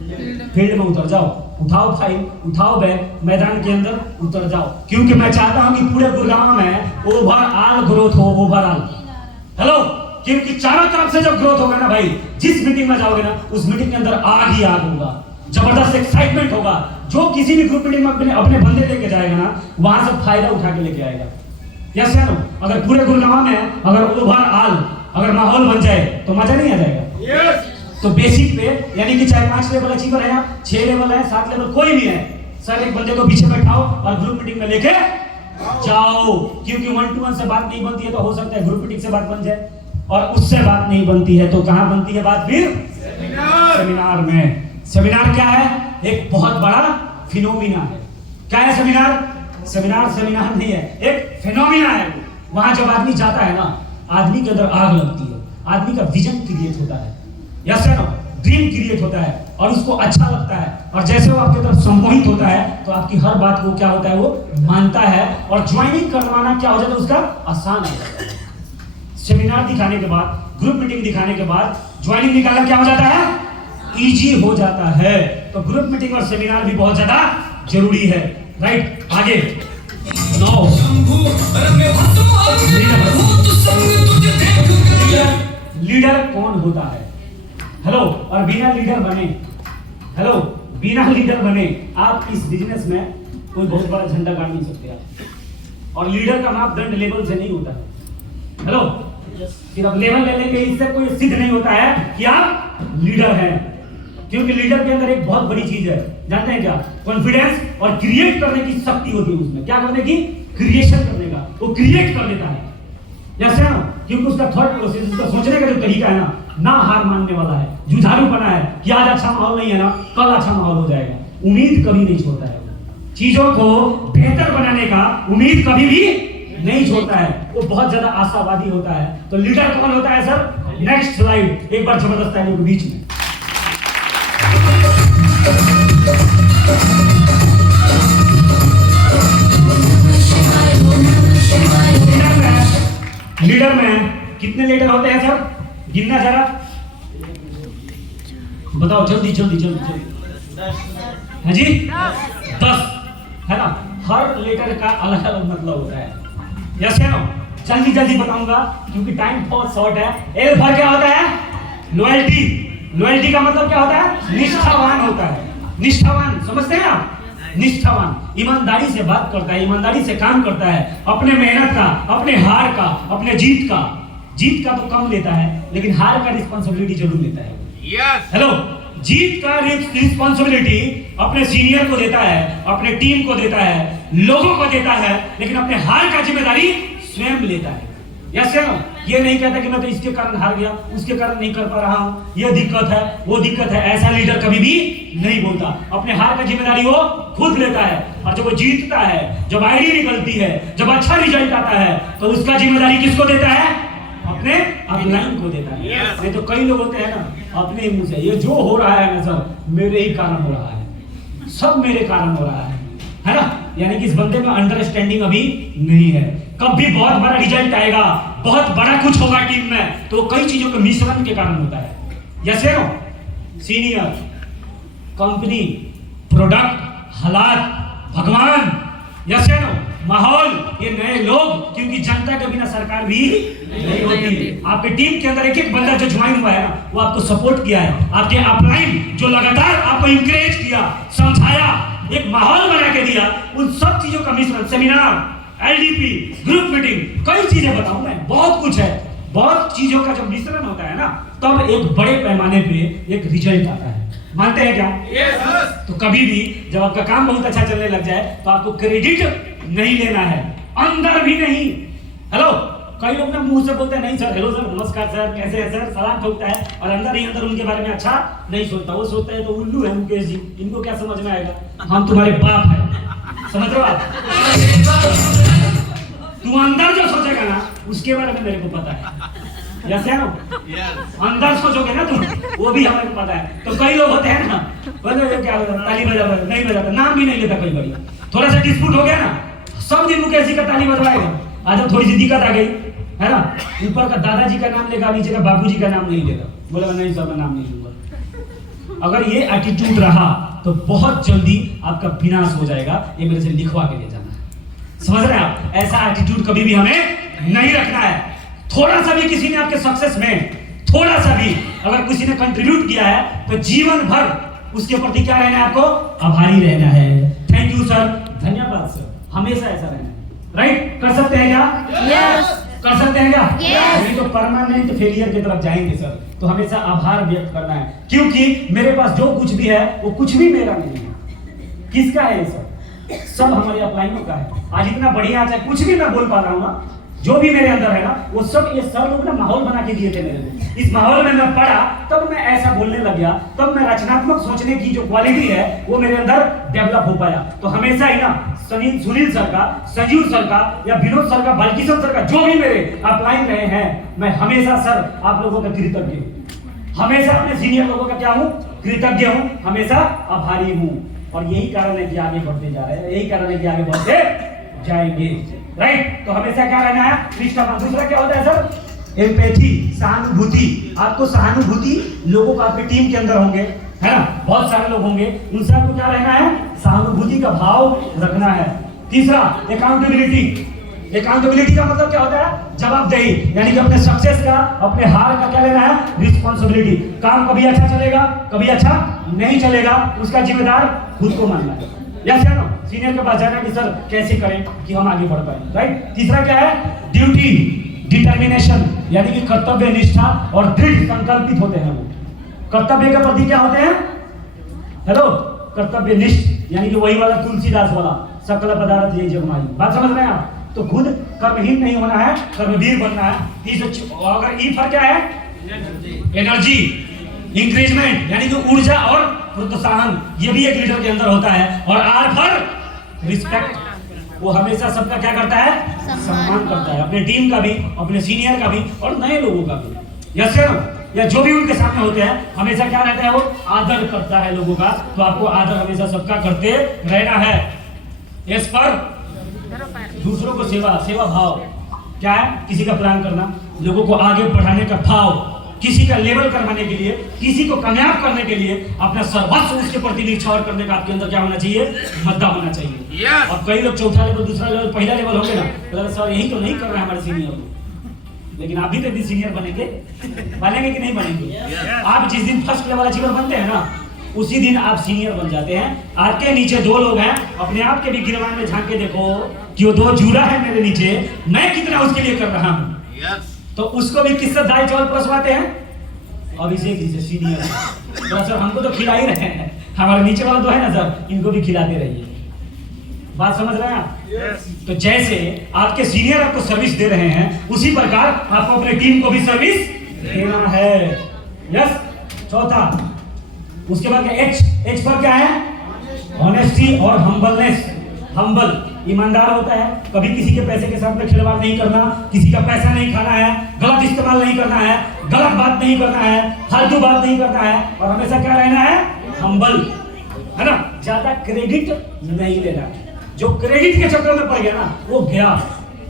फील्ड में उतर जाओ, उठाओ फाइल, उठाओ बैग, मैदान के अंदर उतर जाओ, क्योंकि मैं चाहता हूं कि पूरे गुड़गांव में ओवरऑल ग्रोथ हो, ओवरऑल। हेलो, क्योंकि चारों तरफ से जब ग्रोथ होगा ना भाई, जिस मीटिंग में जाओगे ना, उस मीटिंग के अंदर आग ही आग होगा, जबरदस्त एक्साइटमेंट होगा। जो किसी भी ग्रुप मीटिंग में अपने बंदे लेके जाएगा ना, वहां से फायदा उठा के लेके आएगा। यस या नो? अगर पूरे गुड़गांव में अगर ओवरऑल अगर माहौल बन जाए तो मजा नहीं आ जाएगा। यस। तो बेसिक पे यानी कि चाहे 5 लेवल अचीवर है, 6 लेवल है, 7 लेवल, कोई भी है सर, एक बंदे को पीछे बैठाओ और ग्रुप मीटिंग में लेके जाओ, क्योंकि 1 to 1 से बात नहीं बनती है, तो हो सकता है ग्रुप मीटिंग से बात बन जाए, और उससे बात नहीं बनती है तो कहां बनती है बात? फिर सेमिनार में। सेमिनार क्या है? एक बहुत बड़ा फिनोमिना है। क्या है सेमिनार? सेमिनार नहीं है, एक फिनोमिना है। वहां जब आदमी जाता है ना, आदमी के अंदर आग लगती है, आदमी का विजन क्रिएट होता है, यस या नो? ड्रीम क्रिएट होता है और उसको अच्छा लगता है, और जैसे वो आपकी तरफ सम्मोहित होता है तो आपकी हर बात को क्या होता है, वो मानता है, और ज्वाइनिंग करवाना क्या हो जाता है उसका? आसान हो जाता है। सेमिनार दिखाने के बाद, ग्रुप मीटिंग दिखाने के बाद ज्वाइनिंग निकालना क्या हो जाता है? इजी हो जाता है। तो ग्रुप मीटिंग और सेमिनार भी बहुत ज्यादा जरूरी है, राइट? आगे लीडर कौन होता है? हेलो, और बिना लीडर बने, हेलो, बिना लीडर बने आप इस बिजनेस में कोई बहुत बड़ा झंडा गाड़ नहीं सकते आप। और लीडर का मापदंड लेवल से नहीं होता है। हेलो, सिर्फ लेवल ले लेंगे इससे कोई सिद्ध नहीं होता है कि आप लीडर हैं, क्योंकि लीडर के अंदर एक बहुत बड़ी चीज है, जानते हैं क्या? कॉन्फिडेंस और क्रिएट करने की शक्ति होती है उसमें। क्या करने की? क्रिएशन करने का, वो क्रिएट कर लेता है, जैसे ना, क्योंकि उसका थॉट प्रोसेस, उसका सोचने का जो तरीका है ना हार मानने वाला है, जुझारूपना है कि आज अच्छा माहौल नहीं है ना, कल अच्छा माहौल हो जाएगा। उम्मीद कभी नहीं छोड़ता है, चीजों को बेहतर बनाने का उम्मीद कभी भी नहीं छोड़ता है, वो बहुत ज्यादा आशावादी होता है। तो लीडर कौन होता है सर? नेक्स्ट स्लाइड एक बार जबरदस्त तालियों के बीच में। लीडर में कितने लीडर होते हैं सर? गिनना जरा, बताओ जल्दी जल्दी जल्दी जल्दी। है जी? 10 है ना? हर लीडर का अलग अलग मतलब होता है, यस या नो? जल्दी जल्दी बताऊंगा क्योंकि टाइम बहुत शॉर्ट है। एल फॉर क्या होता है? लॉयल्टी। लॉयल्टी का मतलब क्या होता है? निष्ठावान होता है। निष्ठावान समझते हैं आप? निष्ठावान ईमानदारी से बात करता है, ईमानदारी से काम करता है, अपने मेहनत का, अपने हार का, अपने जीत का तो कम लेता है, लेकिन हार का रिस्पांसिबिलिटी जरूर लेता है। यस। हेलो, जीत का रिस्पांसिबिलिटी अपने सीनियर को देता है, अपने टीम को देता है, लोगों को देता है, लेकिन अपने हार का जिम्मेदारी स्वयं लेता है। यस या नो? ये नहीं कहता कि मैं तो इसके कारण हार गया, उसके कारण नहीं कर पा रहा हूं, ये दिक्कत है, वो दिक्कत है, ऐसा लीडर कभी भी नहीं बोलता। अपने हार का जिम्मेदारी वो खुद लेता है, और जब वो जीतता है, जब आईडी निकलती है, जब अच्छा रिजल्ट आता है, तो उसका जिम्मेदारी किसको देता है? अपने अपलाइन को देता है। yes. नहीं तो कई लोग होते हैं ना अपने मुंह से, ये जो हो रहा है ना सर मेरे ही कारण हो रहा है, सब मेरे कारण हो रहा है ना? यानी कि इस बंदे में अंडरस्टैंडिंग अभी नहीं है। कब भी बहुत बड़ा रिजल्ट आएगा, बहुत बड़ा कुछ होगा टीम में, तो कई चीजों के मिश्रण के कारण होता है। यस या नो? सीनियर, कंपनी, प्रोडक्ट, हालात, भगवान, यस या नो? माहौल, ये नए लोग, क्योंकि जनता के बिना सरकार भी नहीं होती। आपके टीम के अंदर एक एक बंदा जो ज्वाइन हुआ है ना, वो आपको सपोर्ट किया है, आपके अपलाइन जो लगातार आपको इंकरेज किया, समझाया, एक माहौल बना के दिया, उन सब चीजों का मिश्रण, सेमिनार, एलडीपी, ग्रुप मीटिंग, कई चीजें बताऊं मैं, बहुत कुछ है। बहुत चीजों का जब मिश्रण होता है ना, तब एक बड़े पैमाने पे एक रिजल्ट आता है। मानते हैं क्या? यस। तो कभी भी जब आपका काम बहुत अच्छा चलने लग जाए तो आपको क्रेडिट नहीं लेना है, अंदर भी नहीं। हेलो, कई लोग ना मुंह से बोलते हैं नहीं सर, हेलो सर, नमस्कार सर, कैसे हैं सर, सलाम ठोकता है, और अंदर ही अंदर उनके बारे में अच्छा नहीं सोचता। वो सोचता है तो उल्लू है मुकेश जी, इनको क्या समझ में आएगा, हम तुम्हारे बाप है, समझ रहे हो आप? तू अंदर जो सोचेगा ना उसके बारे में मेरे को पता है। यस या नो? अंदर सोचोगे ना तुम, वो भी हमें पता है। तो कई लोग होते हैं ना, बोले क्या ताली बजाता नहीं बजाता, नाम भी नहीं लेता, कई बार थोड़ा सा डिस्प्यूट हो गया ना, सब दिन मुकेश जी का ताली बजवाएगा। आज जब थोड़ी सी दिक्कत आ गई है ना, ऊपर का दादाजी का नाम लेगा, नीचे का बाबूजी का नाम नहीं लेगा, बोलेगा नहीं सर मैं नाम नहीं लूंगा। अगर ये एटीट्यूड रहा तो बहुत जल्दी आपका विनाश हो जाएगा। ये मेरे से लिखवा के ले जाना है, समझ रहे हैं आप? ऐसा एटीट्यूड कभी भी हमें नहीं रखना है। थोड़ा सा भी किसी ने आपके सक्सेस में थोड़ा सा भी अगर किसी ने कंट्रीब्यूट किया है तो जीवन भर उसके प्रति क्या रहना है? आपको आभारी रहना है। थैंक यू सर, धन्यवाद सर, हमेशा ऐसा रहना है। राइट? कर सकते हैं क्या? यस। कर सकते हैं क्या? Yes. नहीं तो परमानेंट फेलियर की तरफ जाएंगे सर। तो हमेशा आभार व्यक्त करना है, क्योंकि मेरे पास जो कुछ भी है वो कुछ भी मेरा नहीं है। किसका है ये सब? सब हमारे अपलाइनों का है। आज इतना बढ़िया चाहे कुछ भी मैं बोल पा रहा हूँ ना, जो भी मेरे अंदर है ना, वो सब ये सर लोग ना माहौल बना के दिए थे मेरे को। इस माहौल में मैं पढ़ा, तब मैं ऐसा बोलने लग गया, तब मैं रचनात्मक सोचने की जो क्वालिटी है वो मेरे अंदर डेवलप हो पाया। तो हमेशा ही ना सुनील सर का, संजीव सर का या विनोद सर का, बालकिशन सर का, जो भी मेरे अपलाइन रहे हैं, मैं हमेशा सर आप लोगों का कृतज्ञ हूँ। हमेशा अपने सीनियर लोगों का क्या हूँ? कृतज्ञ हूँ, हमेशा आभारी हूँ। और यही कारण है कि आगे बढ़ते जा रहे हैं, यही कारण है कि आगे बढ़ते जाएंगे। राइट? तो हमेशा क्या रहना है? निष्ठा। दूसरा क्या होता है सर? एम्पैथी, सहानुभूति। आपको सहानुभूति, लोगों का आपकी टीम के अंदर होंगे, है ना, बहुत सारे लोग होंगे, उनसे आपको क्या रहना है? सहानुभूति का भाव रखना है। तीसरा अकाउंटेबिलिटी। अकाउंटेबिलिटी का मतलब क्या होता है? जवाबदेही, यानी कि अपने सक्सेस का, अपने हार का क्या लेना है? रिस्पॉन्सिबिलिटी। काम कभी अच्छा चलेगा, कभी अच्छा नहीं चलेगा, उसका जिम्मेदार खुद को मानना है। यस या नो? सीनियर के पास जाना कि सर कैसे करें कि हम आगे बढ़ पाए। राइट? तीसरा क्या है? ड्यूटी, डिटर्मिनेशन, यानी कि कर्तव्य निष्ठा और दृढ़ संकल्पित होते हैं वो। कर्तव्य के प्रति क्या होते हैं? हेलो, कर्तव्य निष्ठ, यानी कि वही वाला तुलसीदास वाला सकल पदार्थ ये जग माई। बात समझ रहे हैं आप? तो खुद कर्महीन नहीं होना है, कर्मवीर बनना है। अगर ई फर क्या है? एनर्जी, इंक्रेजमेंट, यानी कि ऊर्जा और प्रोत्साहन, ये भी एक लीडर के अंदर होता है। और आर फॉर रिस्पेक्ट, वो हमेशा सबका क्या करता है? सम्मान करता है, अपने टीम का भी, अपने सीनियर का भी और नए लोगों का भी। यस या जो भी उनके सामने होते हैं, हमेशा क्या रहता है? वो आदर करता है लोगों का। तो आपको आदर हमेशा सबका करते रहना है। यस पर दूसरों को सेवा भाव क्या है? किसी का प्लान करना, लोगों को आगे बढ़ाने का भाव, किसी का लेवल करवाने के लिए, किसी को कामयाब करने के लिए अपना सर्वस्व उसके प्रति निछावर करने का आपके अंदर क्या होना चाहिए? मद्दा होना चाहिए। और कई लोग चौथा लेवल, दूसरा लेवल, पहला लेवल होंगे ना, तो सर यही तो नहीं कर रहे हैं हमारे सीनियर लोग। लेकिन आप भी तो भी सीनियर बनेंगे कि नहीं बनेंगे? आप जिस दिन फर्स्ट लेवल अचीवर बनते हैं ना, उसी दिन आप सीनियर बन जाते हैं। आपके नीचे दो लोग हैं, अपने आप के भी गिरवान में झांक के देखो कि वो दो जूरा है मेरे नीचे, मैं कितना उसके लिए कर रहा हूँ। तो उसको भी किससे दाल चावल परसवाते हैं? अभिषेक जी से, सीनियर। तो सर हमको तो खिला ही रहे हैं, हमारे नीचे वाला तो है ना सर, इनको भी खिलाते रहिए। बात समझ रहे हैं आप? तो जैसे आपके सीनियर आपको सर्विस दे रहे हैं, उसी प्रकार आपको अपने टीम को भी सर्विस देना है। यस? चौथा, उसके बाद क्या? एच पर क्या है? ऑनेस्टी और हम्बलनेस। हम्बल, ईमानदार होता है, कभी किसी के पैसे के साथ में खिलवाड़ नहीं करना, किसी का पैसा नहीं खाना है, गलत इस्तेमाल नहीं करना है, गलत बात नहीं करना है, फालतू बात नहीं करना है, और हमेशा क्या रहना है? हम्बल, है ना? ज्यादा क्रेडिट नहीं लेना। जो क्रेडिट के चक्कर में पड़ गया ना, वो गया।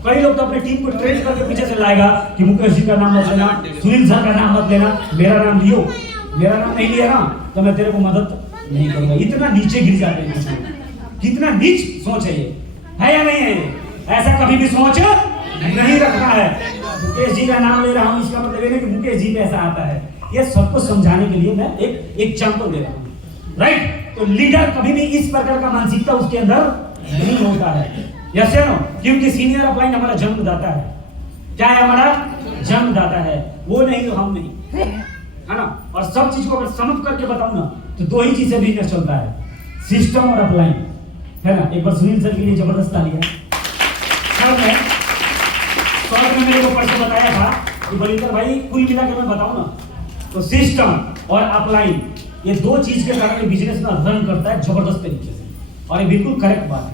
कई लोग तो अपनी टीम को ट्रेन करके पीछे से लाएगा कि मुकेश जी का नाम मत लेना, सुनील सर का नाम मत लेना, मेरा नाम लियो। मेरा नाम नहीं लिया ना तो मैं तेरे को मदद नहीं करूंगा। इतना नीचे गिर जाते हैं। कितना नीच सोच है ये, है या नहीं है? ऐसा कभी भी सोच नहीं रखना है। मुकेश जी का नाम ले रहा हूँ, इसका मतलब ये नहीं कि मुकेश जी कैसा आता है। ये सबको समझाने के लिए मैं एक एग्जाम्पल दे रहा हूँ। राइट? तो लीडर कभी भी इस प्रकार का मानसिकता उसके अंदर नहीं होता है। यस या नो? क्योंकि सीनियर अपलाइन हमारा जन्मदाता है। क्या है? हमारा जन्मदाता है। वो नहीं तो हम नहीं, है ना? और सब चीज को अगर समझ करके बताऊं ना, तो दो ही चीजें बिजनेस चलता है, सिस्टम और अपलाइन, है ना? एक बार सुनील सर के लिए जबरदस्त तालियां। सर ने मेरे को परसों बताया था कि बलिंदर भाई, कुल मिला के मैं बताऊं ना, तो सिस्टम और अपलाइन, ये दो चीज के कारण बिजनेस ना रन करता है जबरदस्त तरीके से। और ये बिल्कुल करेक्ट बात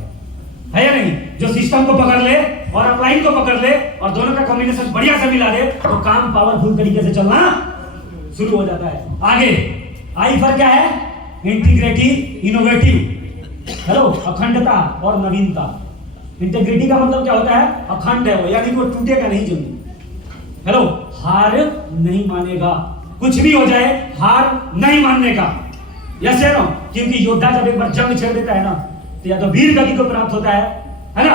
है या नहीं? जो सिस्टम को पकड़ ले और अपलाइन को पकड़ ले और दोनों का कॉम्बिनेशन बढ़िया से मिला दे, तो काम पावरफुल तरीके से चलना शुरू हो जाता है। आगे आई फॉर क्या है? इंटीग्रिटी, इनोवेटिव, हेलो, अखंडता और नवीनता। इंटीग्रिटी का मतलब क्या होता है? अखंड है वो, यानी वो टूटेगा नहीं जल्दी। हेलो, हार नहीं मानेगा, कुछ भी हो जाए हार नहीं मानने का। यस या नो? क्योंकि योद्धा जब एक बार जंग छेड़ देता है ना, तो या तो वीर गति को प्राप्त होता है ना?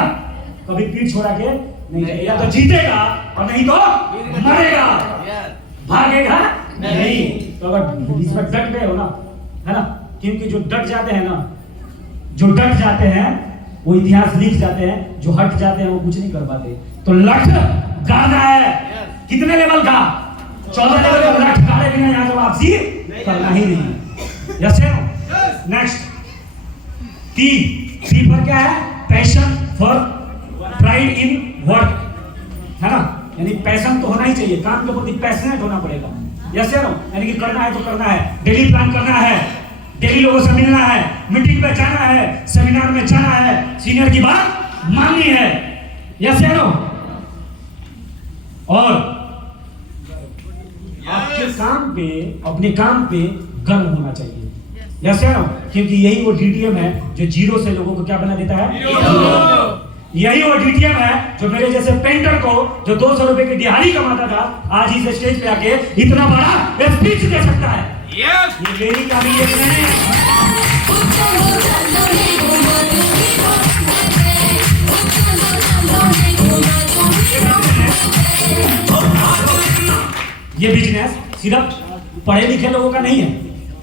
कभी पीठ छोड़ा के नहीं जाएगा, या तो जीतेगा और नहीं तो मरेगा, भागेगा नहीं। तो अगर इसमें डट गए हो ना, है ना? क्योंकि जो डट जाते हैं ना, जो डट जाते हैं वो इतिहास लिख जाते हैं, जो हट जाते हैं वो कुछ नहीं कर पाते। तो लठ गाना है कितने लेवल का? 14 लेवल का। लठ गाड़े बिना यहाँ से वापसी करना ही नहीं। यस है? नेक्स्ट टी पर क्या है? Passion for pride in work, है ना? यानी पैशन तो होना ही चाहिए, काम के प्रति पैशनेट होना पड़ेगा। यस है? यानी कि करना है तो करना है, डेली प्लान करना है, डेली लोगों से मिलना है, मीटिंग पे जाना है, सेमिनार में जाना है, सीनियर की बात माननी है। यस या नो? और आपके काम पे, अपने काम पे गर्व होना चाहिए। यस या नो? क्योंकि यही वो डीटीएम है जो जीरो से लोगों को क्या बना देता है? यही वो डीटीएम है जो मेरे जैसे पेंटर को, जो 200 रुपए की दिहाड़ी कमाता था, आज इस स्टेज पे आके इतना बड़ा स्पीच दे सकता है। Yes. ये मेरी काबिलियत नहीं है। ये बिजनेस सिर्फ पढ़े लिखे लोगों का नहीं है।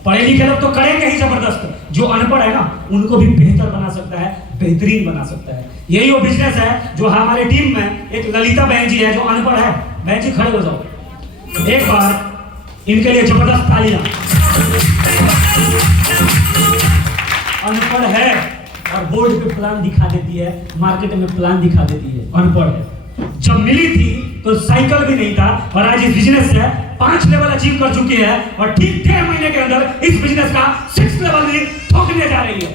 पढ़े लिखे लोग तो करेंगे ही जबरदस्त, जो अनपढ़ है ना उनको भी बेहतर बना सकता है, बेहतरीन बना सकता है। यही वो बिजनेस है जो हमारे टीम में एक ललिता बहन जी है जो अनपढ़ है। बहन जी खड़े हो जाओ, एक बार इनके लिए जबरदस्त तालियां। अनपढ़ है और बोर्ड पे प्लान दिखा देती है, मार्केट में प्लान दिखा देती है, अनपढ़ है। जब मिली थी तो साइकिल भी नहीं था और आज इस बिजनेस से 5 लेवल अचीव कर चुकी है और ठीक 1.5 महीने के अंदर इस बिजनेस का 6 लेवल भी ठोकने जा रही है।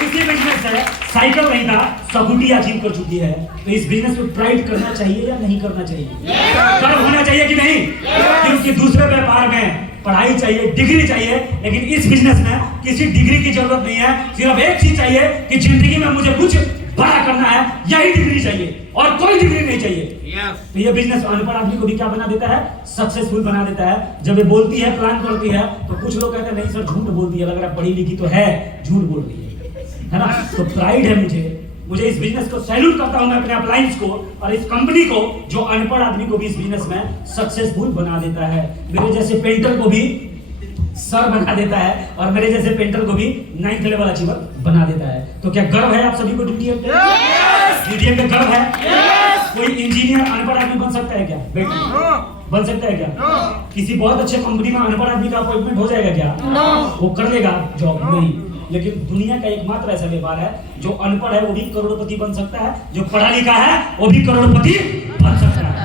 इसी बिजनेस से साइकिल नहीं था, स्कूटी अचीव कर चुकी है। तो इस बिजनेस में प्राइड करना चाहिए या नहीं करना चाहिए? गर्व होना चाहिए कि नहीं? क्योंकि दूसरे व्यापार में पढ़ाई चाहिए, डिग्री चाहिए, लेकिन इस बिजनेस में किसी डिग्री की जरूरत नहीं है। सिर्फ एक चीज चाहिए कि जिंदगी में मुझे कुछ बड़ा करना है, यही डिग्री चाहिए और कोई डिग्री नहीं चाहिए। तो ये बिजनेस अनपढ़ आदमी को भी क्या बना देता है? सक्सेसफुल बना देता है। जब ये बोलती है, प्लान करती है, तो कुछ लोग कहते हैं नहीं सर झूठ बोलती है, लग रहा है पढ़ी लिखी तो है, झूठ बोल रही है ना? तो प्राइड है मुझे इस बिजनेस को सैल्यूट करता हूं मैं, अपने अपलायंस को और इस कंपनी को जो अनपढ़ आदमी को भी इस बिजनेस में सक्सेसफुल बना देता है। मेरे जैसे पेंटर को भी सर बना देता है और मेरे जैसे पेंटर को भी 9th लेवल अचीवर बना देता है। तो क्या गर्व है आप सभी को डीटीएम पे? डीटीएम पे गर्व है? कोई इंजीनियर अनपढ़ आदमी बन सकता है क्या? बन सकता है क्या? किसी बहुत अच्छे कंपनी में अनपढ़ आदमी का अपॉइंटमेंट हो जाएगा क्या? वो कर लेगा जॉब? नहीं। लेकिन दुनिया का एकमात्र ऐसा व्यापार है जो अनपढ़ है वो भी करोड़पति बन सकता है, जो पढ़ा लिखा है वो भी करोड़पति बन सकता है।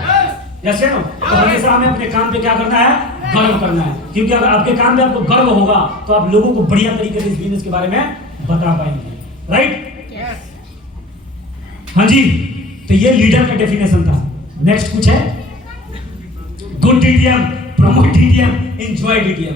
जैसे ना, तो हमेशा हमें अपने काम पे क्या करना है? गर्व करना है। क्योंकि अगर आपके काम पे आपको गर्व होगा तो आप लोगों को बढ़िया तरीके से इस बिजनेस के बारे में बता पाएंगे। राइट? हाँ जी, तो ये लीडर का डेफिनेशन था। नेक्स्ट कुछ है? Good DTM, promote DTM, enjoy DTM.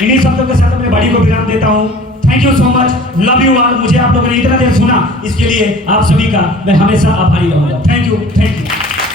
इन्हीं शब्दों के साथ अपने बॉडी को विराम देता हूँ। Thank you so much, love you all. मुझे आप लोगों ने इतना देर सुना, इसके लिए आप सभी का मैं हमेशा आभारी रहूंगा। Thank you, thank you.